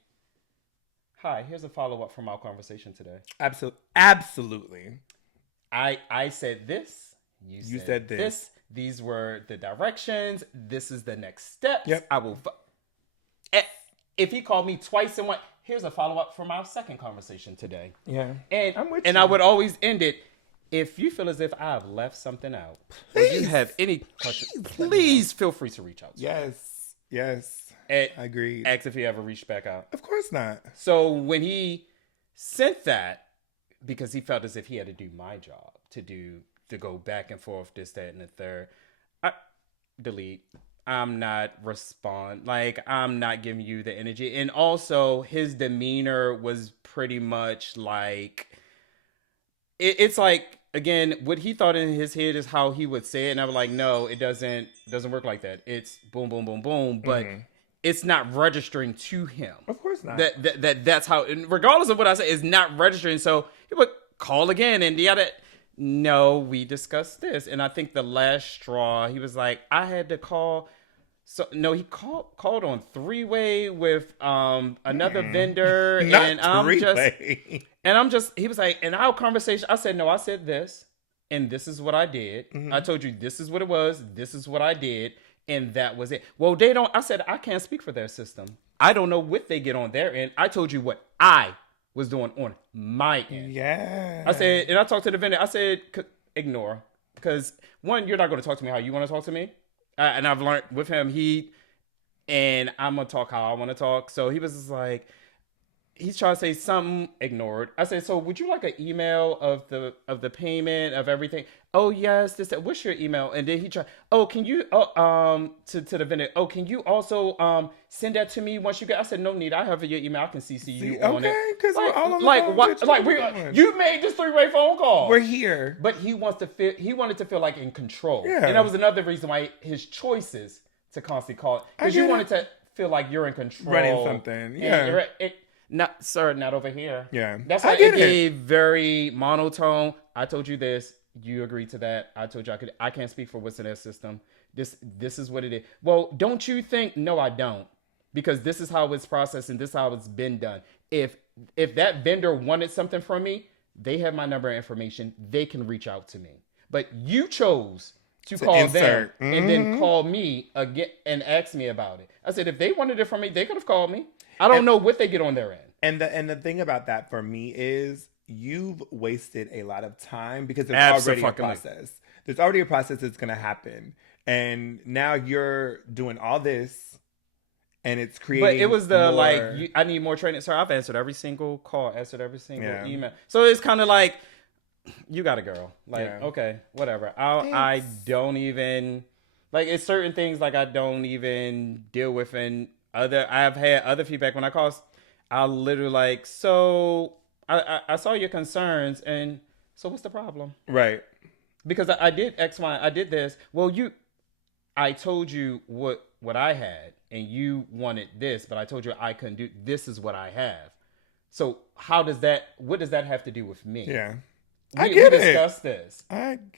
hi, here's a follow-up from our conversation today. Absolutely. I said this. You said this. These were the directions. This is the next steps. Yep. I will. If he called me twice and here's a follow-up from our second conversation today. Yeah. And I'm with you. you. I would always end it. If you feel as if I've left something out, or you have any questions, please feel free to reach out to me. Yes. I agree. Ask if he ever reached back out. Of course not. So when he sent that, because he felt as if he had to do my job, to go back and forth, this, that, and the third, delete. I'm not I'm not giving you the energy. And also, his demeanor was pretty much like, it's like again, what he thought in his head is how he would say it, and I was like, no, it doesn't work like that. It's boom, boom, boom, boom, but it's not registering to him. Of course not. That's how, and regardless of what I say, it's not registering. So he would call again, and the other, no, we discussed this, and I think the last straw, he was like, I had to call. So no, he called on three-way with another vendor, and I'm just he was like, in our conversation, I said, no, I said this, and this is what I did. I told you this is what it was, this is what I did, and that was it. Well, they don't. I said I can't speak for their system. I don't know what they get on their end. I told you what I was doing on my end. Yeah. I said, and I talked to the vendor. I said, ignore, because one, you're not going to talk to me how you want to talk to me. And I've learned with him, and I'm going to talk how I want to talk. So he was just like, he's trying to say something, ignored. I said, so would you like an email of the payment of everything? Oh, yes. This, what's your email? And then he tried, can you, to the vendor, can you also send that to me once you get, I said, no need. I have your email. I can CC you on it. Okay, because we're all on the phone. You made this three-way phone call. We're here. But he wanted to feel like in control. Yeah. And that was another reason why his choices to constantly call, because you wanted to feel like you're in control. Running something. Yeah. Not, sir, not over here. Yeah. That's why it gave very monotone. I told you this. You agreed to that. I told you I can't speak for what's in their system. This is what it is. Well, don't you think? No, I don't. Because this is how it's processed and this is how it's been done. If that vendor wanted something from me, they have my number and information. They can reach out to me. But you chose to call them and then call me again and ask me about it. I said, if they wanted it from me, they could have called me. I don't know what they get on their end. And the thing about that for me is you've wasted a lot of time because there's already a process. There's already a process that's going to happen. And now you're doing all this and it's creating. But it was I need more training. Sir, I've answered every single call, answered every single email. So it's kind of like, you got a girl. Okay, whatever. I don't even, it's certain things I don't even deal with. And I've had other feedback when I call. I'll literally so I saw your concerns, and so what's the problem? Right. Because I did X, Y, I did this. Well, I told you what I had, and you wanted this, but I told you I couldn't do. This is what I have. So what does that have to do with me? Yeah. We discussed this.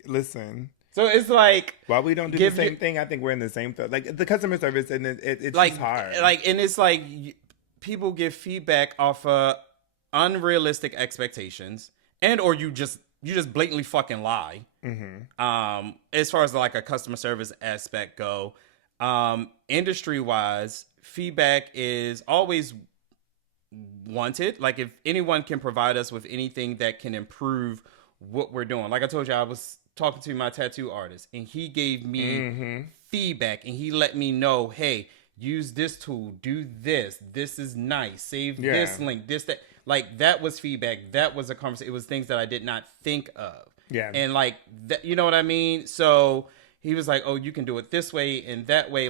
Listen. So it's like, while we don't do the same thing, I think we're in the same thing. The customer service, and it's just hard. And it's like people give feedback off of unrealistic expectations, and or you just blatantly fucking lie. Mm-hmm. As far as a customer service aspect go, industry wise, feedback is always wanted. If anyone can provide us with anything that can improve what we're doing. Like I told you, I was talking to my tattoo artist, and he gave me feedback, and he let me know, hey, use this tool, do this. This is nice. Save this link, this, that. That was feedback. That was a conversation. It was things that I did not think of. Yeah. And that, you know what I mean? So he was like, oh, you can do it this way and that way.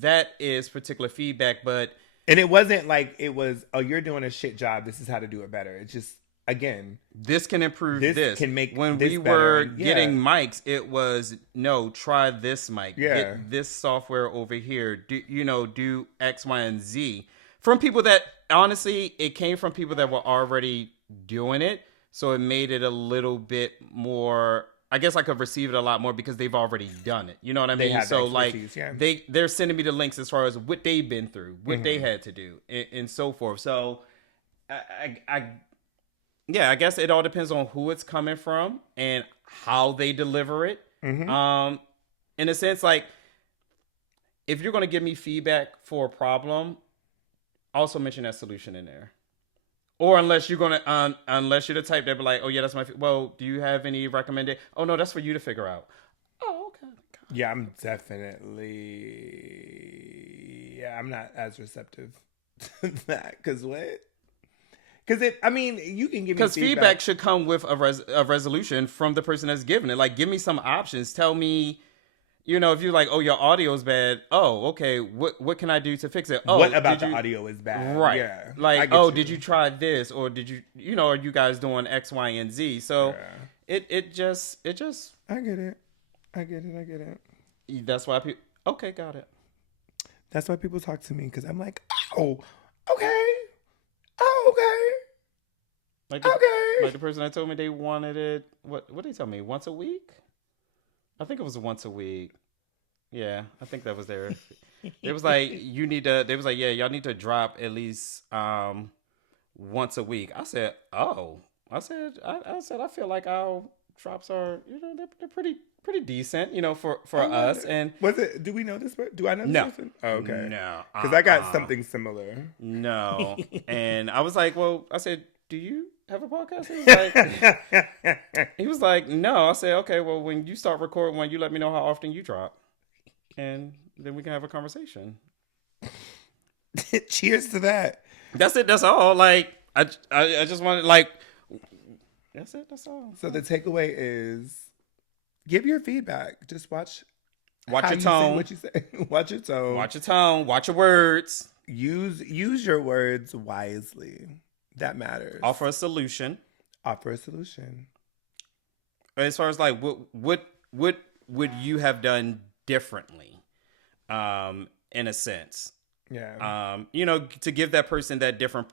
That is particular feedback, but. And it wasn't it was, oh, you're doing a shit job. This is how to do it better. It's just, again, this can improve this. Can make when this we better. Were getting mics, it was no, try this mic. Yeah. Get this software over here. Do X, Y, and Z from people that honestly, it came from people that were already doing it, so it made it a little bit more. I guess I could receive it a lot more because they've already done it. You know what I mean? So they're sending me the links as far as what they've been through, what they had to do, and so forth. So I guess it all depends on who it's coming from and how they deliver it. Mm-hmm. In a sense, if you're going to give me feedback for a problem, also mention that solution in there. Or unless you're unless you're the type that be like, oh yeah, that's my. Well, do you have any recommended? Oh no, that's for you to figure out. Oh okay. Yeah, I'm I'm not as receptive to that because what? Because you can give me because feedback should come with a resolution from the person that's giving it. Give me some options. Tell me, if you're like, oh, your audio is bad. Oh, okay. What can I do to fix it? Oh, what about the audio is bad? Right. Yeah. Did you try this or did you? Are you guys doing X, Y, and Z? So it just. I get it. I get it. That's why people. Okay, got it. That's why people talk to me because I'm like, oh, okay, oh, okay, okay. Like the person that told me they wanted it. What did they tell me? Once a week? I think it was once a week. Yeah, I think that was there. It was like you need to. They was like, yeah, y'all need to drop at least once a week. I said, oh. I said I feel like our drops are, they're pretty decent, for us. And was it? Do we know this? Do I know this person? Oh, okay. No, because I got something similar. No, and I was like, well, I said, do you have a podcast? He was like, no. I said, okay, well, when you start recording one, you let me know how often you drop, and then we can have a conversation. Cheers to that. That's it. That's all. Like, I just wanted, like, that's it. That's all. So the takeaway is, give your feedback. Just watch your tone. What you say. Watch your tone. Watch your tone. Watch your words. Use your words wisely. That matters. Offer a solution. As far as like what would you have done differently, in a sense. Yeah. To give that person that different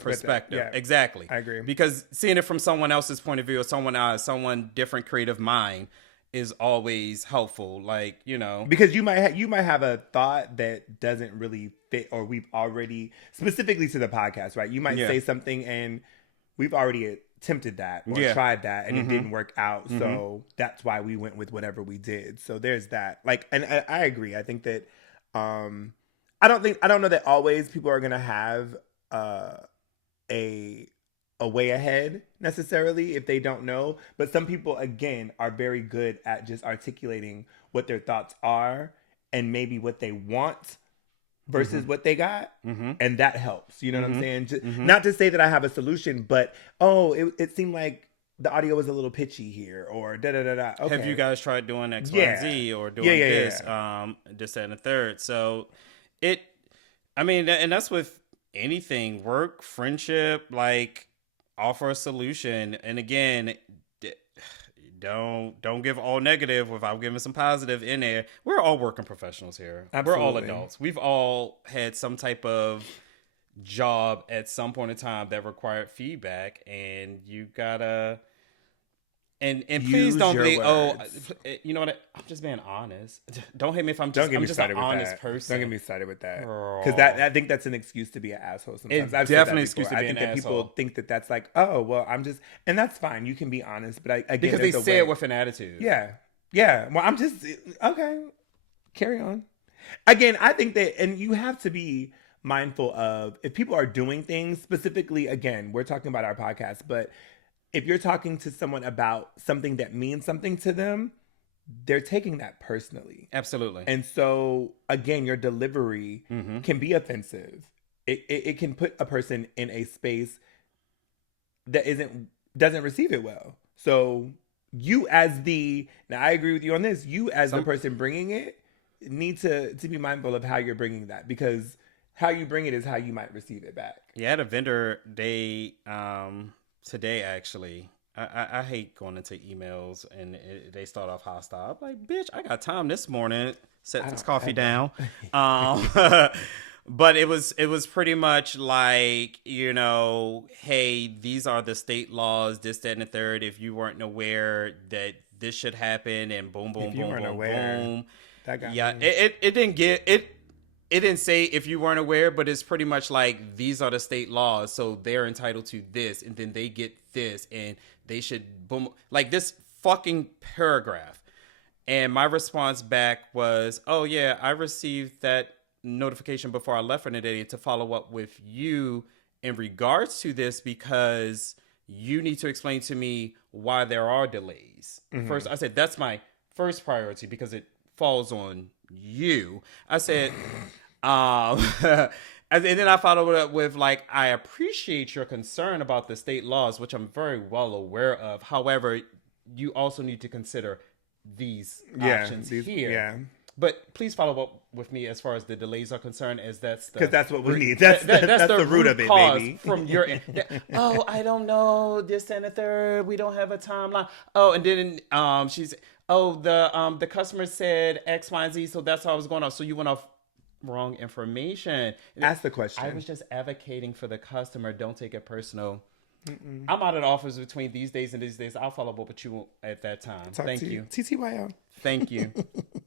perspective. Yeah. Exactly. I agree. Because seeing it from someone else's point of view or someone different creative mind is always helpful. Like, because you might have a thought that doesn't really fit, or we've already, specifically to the podcast, right? You might say something and we've already attempted that or tried that and it didn't work out. So that's why we went with whatever we did. So there's that. Like, and I agree. I think that, I don't know that always people are going to have a way ahead necessarily if they don't know, but some people again are very good at just articulating what their thoughts are and maybe what they want versus what they got, and that helps. You know what I'm saying? Just, not to say that I have a solution, but it seemed like the audio was a little pitchy here, or da da da da. Okay. Have you guys tried doing X, Y, and Z, or doing this, this, that, and the third? So and that's with anything, work, friendship, like, offer a solution. And again, don't give all negative without giving some positive in there. We're all working professionals here. Absolutely. We're all adults. We've all had some type of job at some point in time that required feedback, and you gotta and please don't be you know what, I'm just being honest. Don't hate me if I'm just an honest person. Don't get me started with that, because I think that's an excuse to be an asshole sometimes. It's definitely an excuse to be an asshole. I think that people think that that's like, oh well, I'm just, and that's fine, you can be honest, but I because they say it with an attitude. Yeah, well, I'm just, okay, carry on. Again, I think that, and you have to be mindful of, if people are doing things specifically, again, we're talking about our podcast, but if you're talking to someone about something that means something to them, they're taking that personally. Absolutely. And so, again, your delivery can be offensive. It can put a person in a space that doesn't receive it well. So you now I agree with you on this, you as the person bringing it need to be mindful of how you're bringing that, because how you bring it is how you might receive it back. Yeah, I had a vendor, today, actually. I hate going into emails and they start off hostile. I'm like, bitch, I got time this morning. Set this coffee down. But it was pretty much like, hey, these are the state laws, this, that, and the third. If you weren't aware that this should happen, and boom, boom, boom, boom, boom. That got me. It didn't get it. It didn't say if you weren't aware, but it's pretty much like, these are the state laws, so they're entitled to this, and then they get this, and they should boom, like this fucking paragraph. And my response back was, oh yeah, I received that notification before I left for the day to follow up with you in regards to this, because you need to explain to me why there are delays. First, I said, that's my first priority because it falls on you. I said, and then I followed it up with, like, I appreciate your concern about the state laws, which I'm very well aware of. However, you also need to consider these options here. Yeah. But please follow up with me as far as the delays are concerned, as because that's what we need. That's the root of it, baby. From your end. Oh, I don't know this and the third. We don't have a timeline. Oh, and then she's the customer said X, Y, and Z, so that's how I was going off. So you went off wrong information. Ask the question. I was just advocating for the customer. Don't take it personal. Mm-mm. I'm out of the office between these days and these days. I'll follow up with you at that time. Thank you. TTYL. Thank you.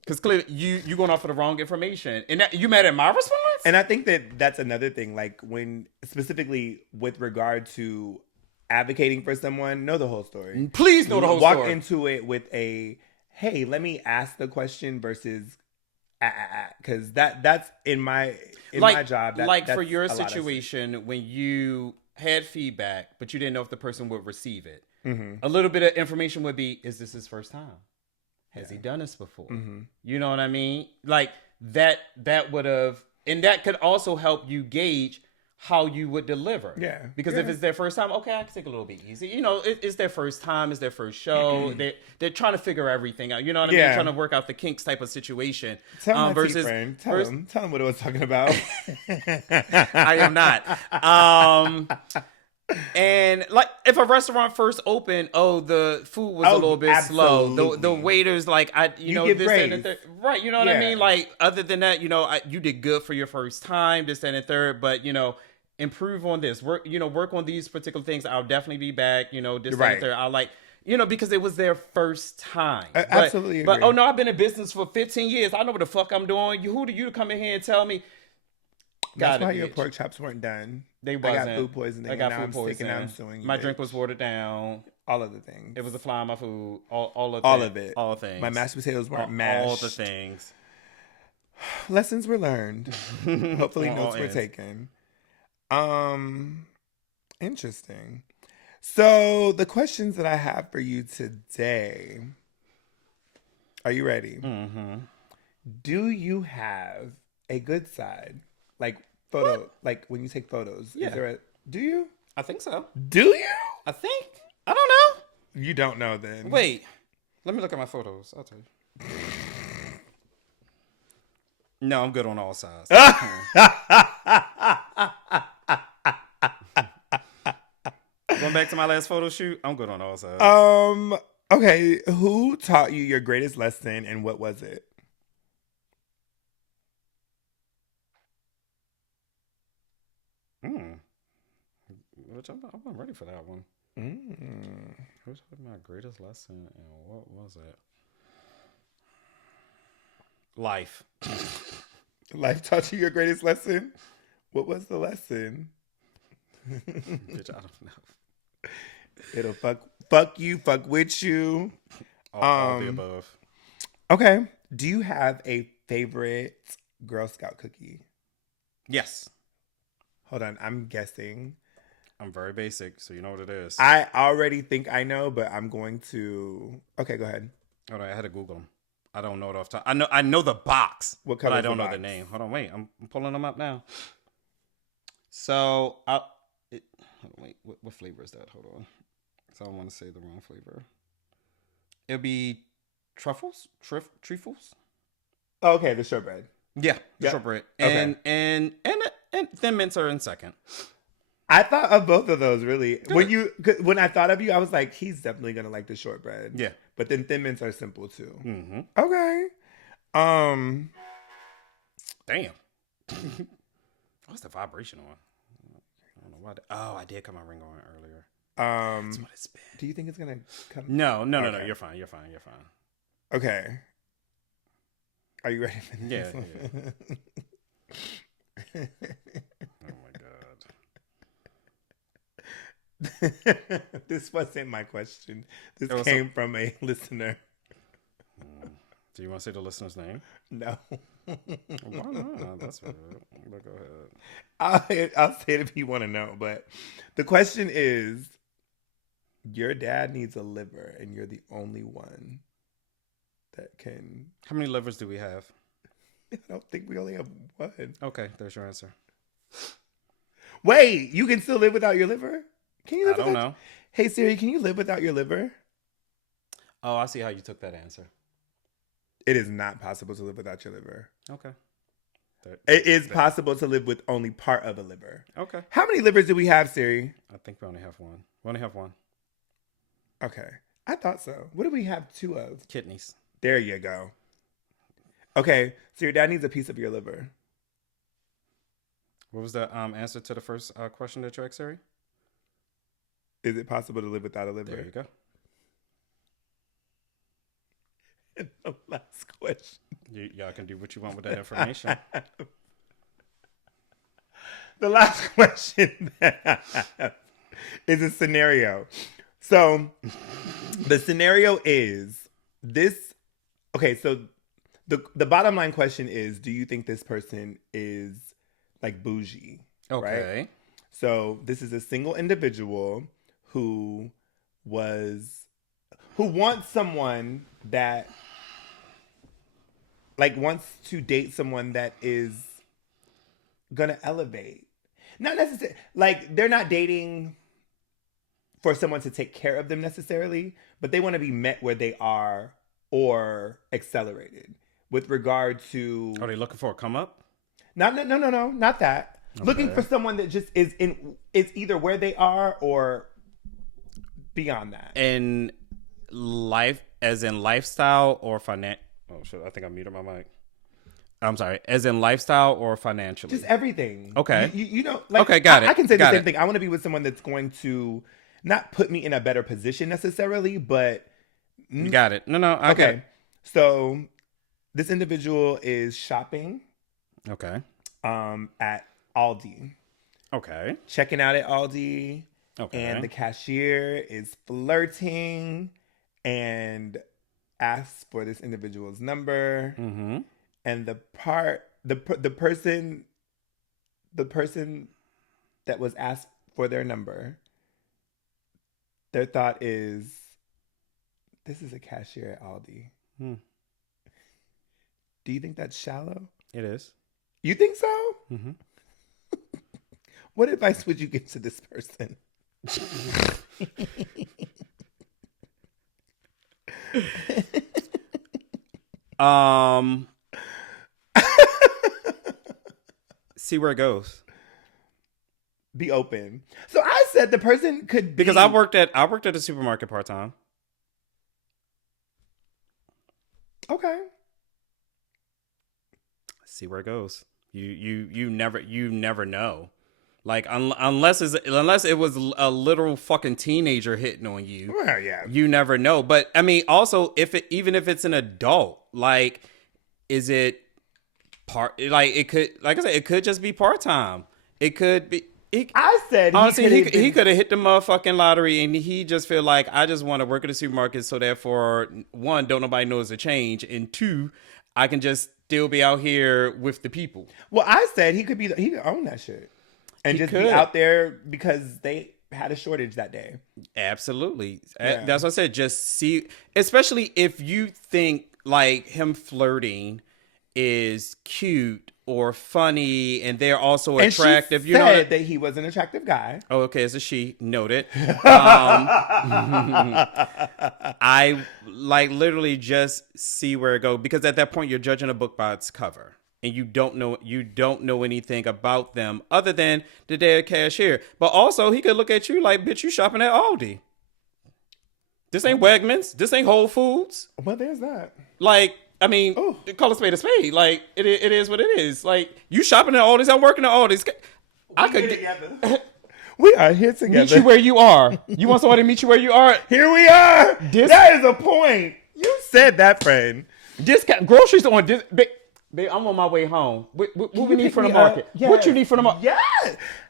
Because clearly you going off of the wrong information. And you mad at my response? And I think that's another thing. Like when specifically with regard to advocating for someone, know the whole story. Please know the whole story. Walk into it with a, hey, let me ask the question versus because that's in my job. That's for your situation when you had feedback, but you didn't know if the person would receive it. Mm-hmm. A little bit of information would be, is this his first time? Has he done this before? Mm-hmm. You know what I mean? Like that would have, and that could also help you gauge how you would deliver. Yeah. Because if it's their first time, okay, I can take a little bit easy. You know, it's their first time, it's their first show. Mm-hmm. They're trying to figure everything out. You know what I mean? They're trying to work out the kinks type of situation. Tell friend. Tell him what I was talking about. I am not. And like if a restaurant first opened, the food was a little bit slow. The waiters this and the third. Right, you know what I mean? Like other than that, you did good for your first time, this and the third, but improve on this. Work on these particular things. I'll definitely be back, this and the third. I'll because it was their first time. Absolutely agree. But I've been in business for 15 years. I know what the fuck I'm doing. Who do you come in here and tell me? That's why your pork chops weren't done. They wasn't. I got food poisoning. I got food poisoning. I'm suing you. My drink was watered down. All of the things. It was a fly on my food. All of it. All things. My mashed potatoes weren't mashed. All the things. Lessons were learned. Hopefully notes were taken. Interesting. So the questions that I have for you today. Are you ready? Mm-hmm. Do you have a good side? Like photo, what? Like when you take photos. Yeah. Do you? I think so. Do you? I think. I don't know. You don't know then. Wait. Let me look at my photos. I'll tell you. No, I'm good on all sides. Going back to my last photo shoot, I'm good on all sides. Okay. Who taught you your greatest lesson and what was it? I'm ready for that one. Who's my greatest lesson and what was it? Life. Life taught you your greatest lesson? What was the lesson? Bitch, I don't know. It'll fuck you, fuck with you. All the above. Okay. Do you have a favorite Girl Scout cookie? Yes. Hold on, I'm guessing. I'm very basic, so you know what it is. I already think I know, but I'm going to... Okay, go ahead. Hold on, I had to Google them. I don't know it off top. I know the box, what color? But I don't know the name. Hold on, wait. I'm pulling them up now. So, wait. What flavor is that? Hold on. So I don't want to say the wrong flavor. It'll be truffles. Treefles. Oh, okay, the shortbread. Yeah, the shortbread. And Thin Mints are in second. I thought of both of those, really. Good. When I thought of you, I was like, he's definitely going to like the shortbread. Yeah. But then Thin Mints are simple, too. Mm-hmm. Okay. Damn. What's the vibration on? I don't know why. I did cut my ring on earlier. That's what it's been. Do you think it's going to come? No. You're fine. Okay. Are you ready for this? Yeah. Oh, my God. This wasn't my question. This came from a listener. Do you want to say the listener's name? No. Why not? That's right. But go ahead. I'll say it if you want to know. But the question is, your dad needs a liver, and you're the only one that can. How many livers do we have? I don't think we only have one. Okay, there's your answer. Wait, you can still live without your liver? Can you live I don't know. Hey Siri, can you live without your liver? Oh, I see how you took that answer. It is not possible to live without your liver. Okay. It is possible to live with only part of a liver. Okay. How many livers do we have, Siri? I think we only have one. We only have one. Okay. I thought so. What do we have two of? Kidneys. There you go. Okay. So your dad needs a piece of your liver. What was the answer to the first question that you asked, Siri? Is it possible to live without a liver? There you go. And the last question. Y'all can do what you want with that information. The last question that I have is a scenario. So the scenario is this. Okay, so the bottom line question is, do you think this person is like bougie? Okay. Right? So this is a single individual who wants someone that like wants to date someone that is gonna elevate. Not necessarily like they're not dating for someone to take care of them necessarily, but they want to be met where they are or accelerated with regard to. Are they looking for a come up? No, not that. Okay. Looking for someone that just is either where they are or beyond that. In life, as in lifestyle or finance. Oh shit! I think I muted my mic. I'm sorry. As in lifestyle or financially? Just everything. Okay. You know, like, okay, got it. I can say the Got same it. thing. I want to be with someone that's going to not put me in a better position necessarily, but You got it. No, I got it. So this individual is shopping Okay. at Aldi. Okay. Checking out at Aldi. Okay. And the cashier is flirting and asks for this individual's number. Mm-hmm. And the person that was asked for their number, their thought is, this is a cashier at Aldi. Hmm. Do you think that's shallow? It is. You think so? Mm-hmm. What advice would you give to this person? See where it goes. Be open. So I said the person could be... Because I worked at a supermarket part time. Okay. See where it goes. You never know. Like unless it was a literal fucking teenager hitting on you. Well, yeah. You never know. But I mean, also even if it's an adult, like, is it part? Like it could, like I said, it could just be part time. It could be. I said honestly, he could have hit the motherfucking lottery, and he just feel like, I just want to work at a supermarket, so therefore, one, don't nobody know it's a change, and two, I can just still be out here with the people. Well, I said he could own that shit and just be out there because they had a shortage that day. Absolutely. Yeah. That's what I said. Just see, especially if you think like him flirting is cute or funny and they're also attractive. And she you know said that he was an attractive guy. Oh, okay, it's a she. Noted. I like literally just see where it goes, because at that point you're judging a book by its cover. And you don't know anything about them other than the day of cashier. But also, he could look at you like, bitch, you shopping at Aldi. This ain't Wegmans. This ain't Whole Foods. Well, there's that. Like, I mean, call a spade a spade. Like, it is what it is. Like, you shopping at Aldi's, I'm working at Aldi's. I could get together. We are here together. Meet you where you are. You want somebody to meet you where you are? Here we are. That is a point. You said that, friend. Groceries on this. Babe, I'm on my way home. What we need from the market? Yes. What you need from the market? Yeah,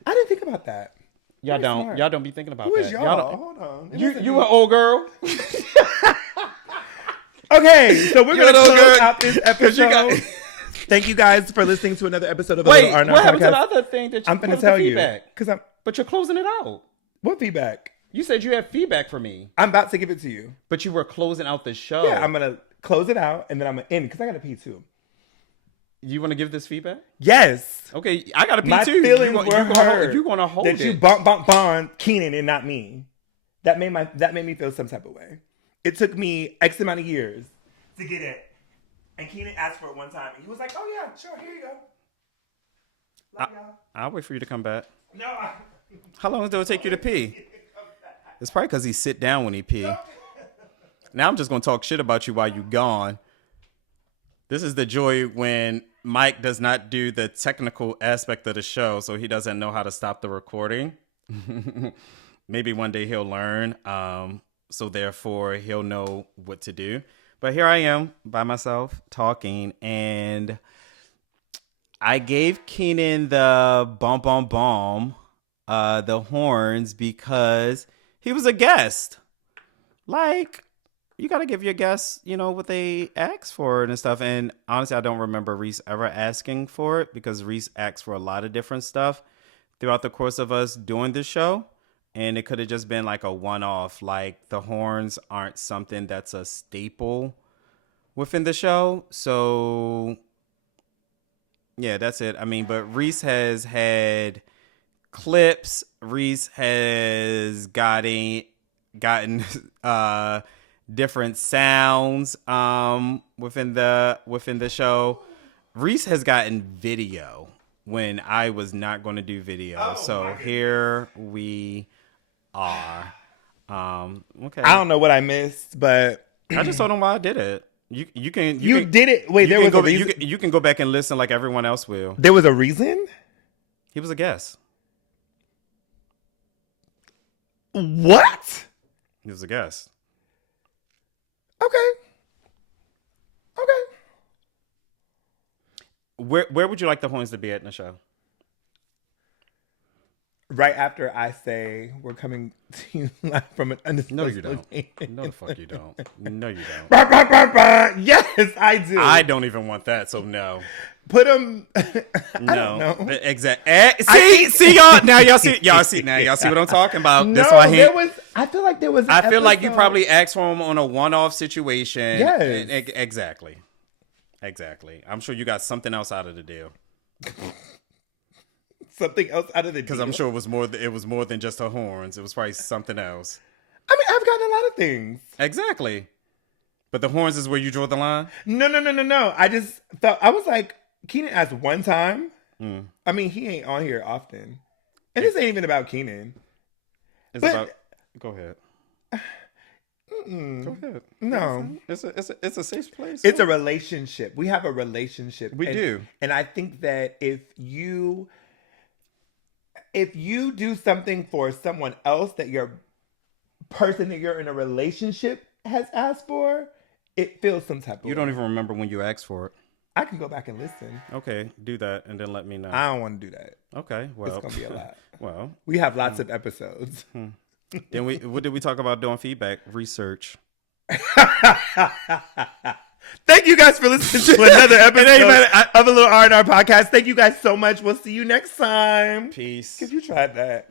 I didn't think about that. Y'all don't. Smart. Y'all don't be thinking about Who that. is y'all? Hold on. You an old girl? Okay, so we're gonna close out this episode. got... Thank you guys for listening to another episode of Wait, RamontAndReese what happened to the podcast. other thing that you I'm gonna tell you because But you're closing it out. What feedback? You said you had feedback for me. I'm about to give it to you. But you were closing out the show. Yeah, I'm gonna close it out and then I'm gonna end because I gotta pee too. You want to give this feedback? Yes. Okay, I gotta pee My too. feelings were hurt. You're gonna hold that it. you bump Keenan and not me. That made me feel some type of way. It took me X amount of years to get it. And Keenan asked for it one time, and he was like, "Oh yeah, sure, here you go." Love y'all. I'll wait for you to come back. No. How long does it take you to pee? It's probably because he sit down when he pee. Now I'm just going to talk shit about you while you gone. This is the joy when Mike does not do the technical aspect of the show, so he doesn't know how to stop the recording. Maybe one day he'll learn, so therefore he'll know what to do. But here I am by myself talking, and I gave Keenan the bum, the horns, because he was a guest. Like, you got to give your guests, what they ask for and stuff. And honestly, I don't remember Reese ever asking for it, because Reese asked for a lot of different stuff throughout the course of us doing this show. And it could have just been like a one-off. Like, the horns aren't something that's a staple within the show. So, yeah, that's it. I mean, but Reese has had clips. Reese has gotten different sounds within the show. Reese has gotten video when I was not going to do video. So here we are. Okay. I don't know what I missed, but I just told him why I did it. You can did it. Wait, there was a reason. You can go back and listen like everyone else will. There was a reason? He was a guest. What? He was a guest. Okay. Where would you like the horns to be at in the show? Right after I say we're coming to you live from an undisclosed No, you don't. location. No, the fuck you don't. No, you don't. Bah, bah, bah, bah. Yes, I do. I don't even want that, so no. Put them. No. Exactly. See y'all. Now y'all see what I'm talking about. No, That's why I feel like there was. I feel like you probably asked for him on a one-off situation. Yes. Exactly. I'm sure you got something else out of the deal. Something else out of the deal. Because I'm sure it was more than just her horns. It was probably something else. I mean, I've gotten a lot of things. Exactly. But the horns is where you draw the line? No. I just thought, I was like, Keenan asked one time. I mean, he ain't on here often. And this ain't even about Keenan. Go ahead. Go ahead. No. It's a safe place. It's a relationship. We have a relationship. We do. And I think that if you do something for someone else that your person that you're in a relationship has asked for, it feels some type of You don't even remember when you asked for it. I can go back and listen. Okay, do that and then let me know. I don't want to do that. Okay, well. It's going to be a lot. Well. We have lots of episodes. Then what did we talk about doing feedback? Research. Thank you guys for listening to another episode of A Little R&R Podcast. Thank you guys so much. We'll see you next time. Peace. Because you tried that.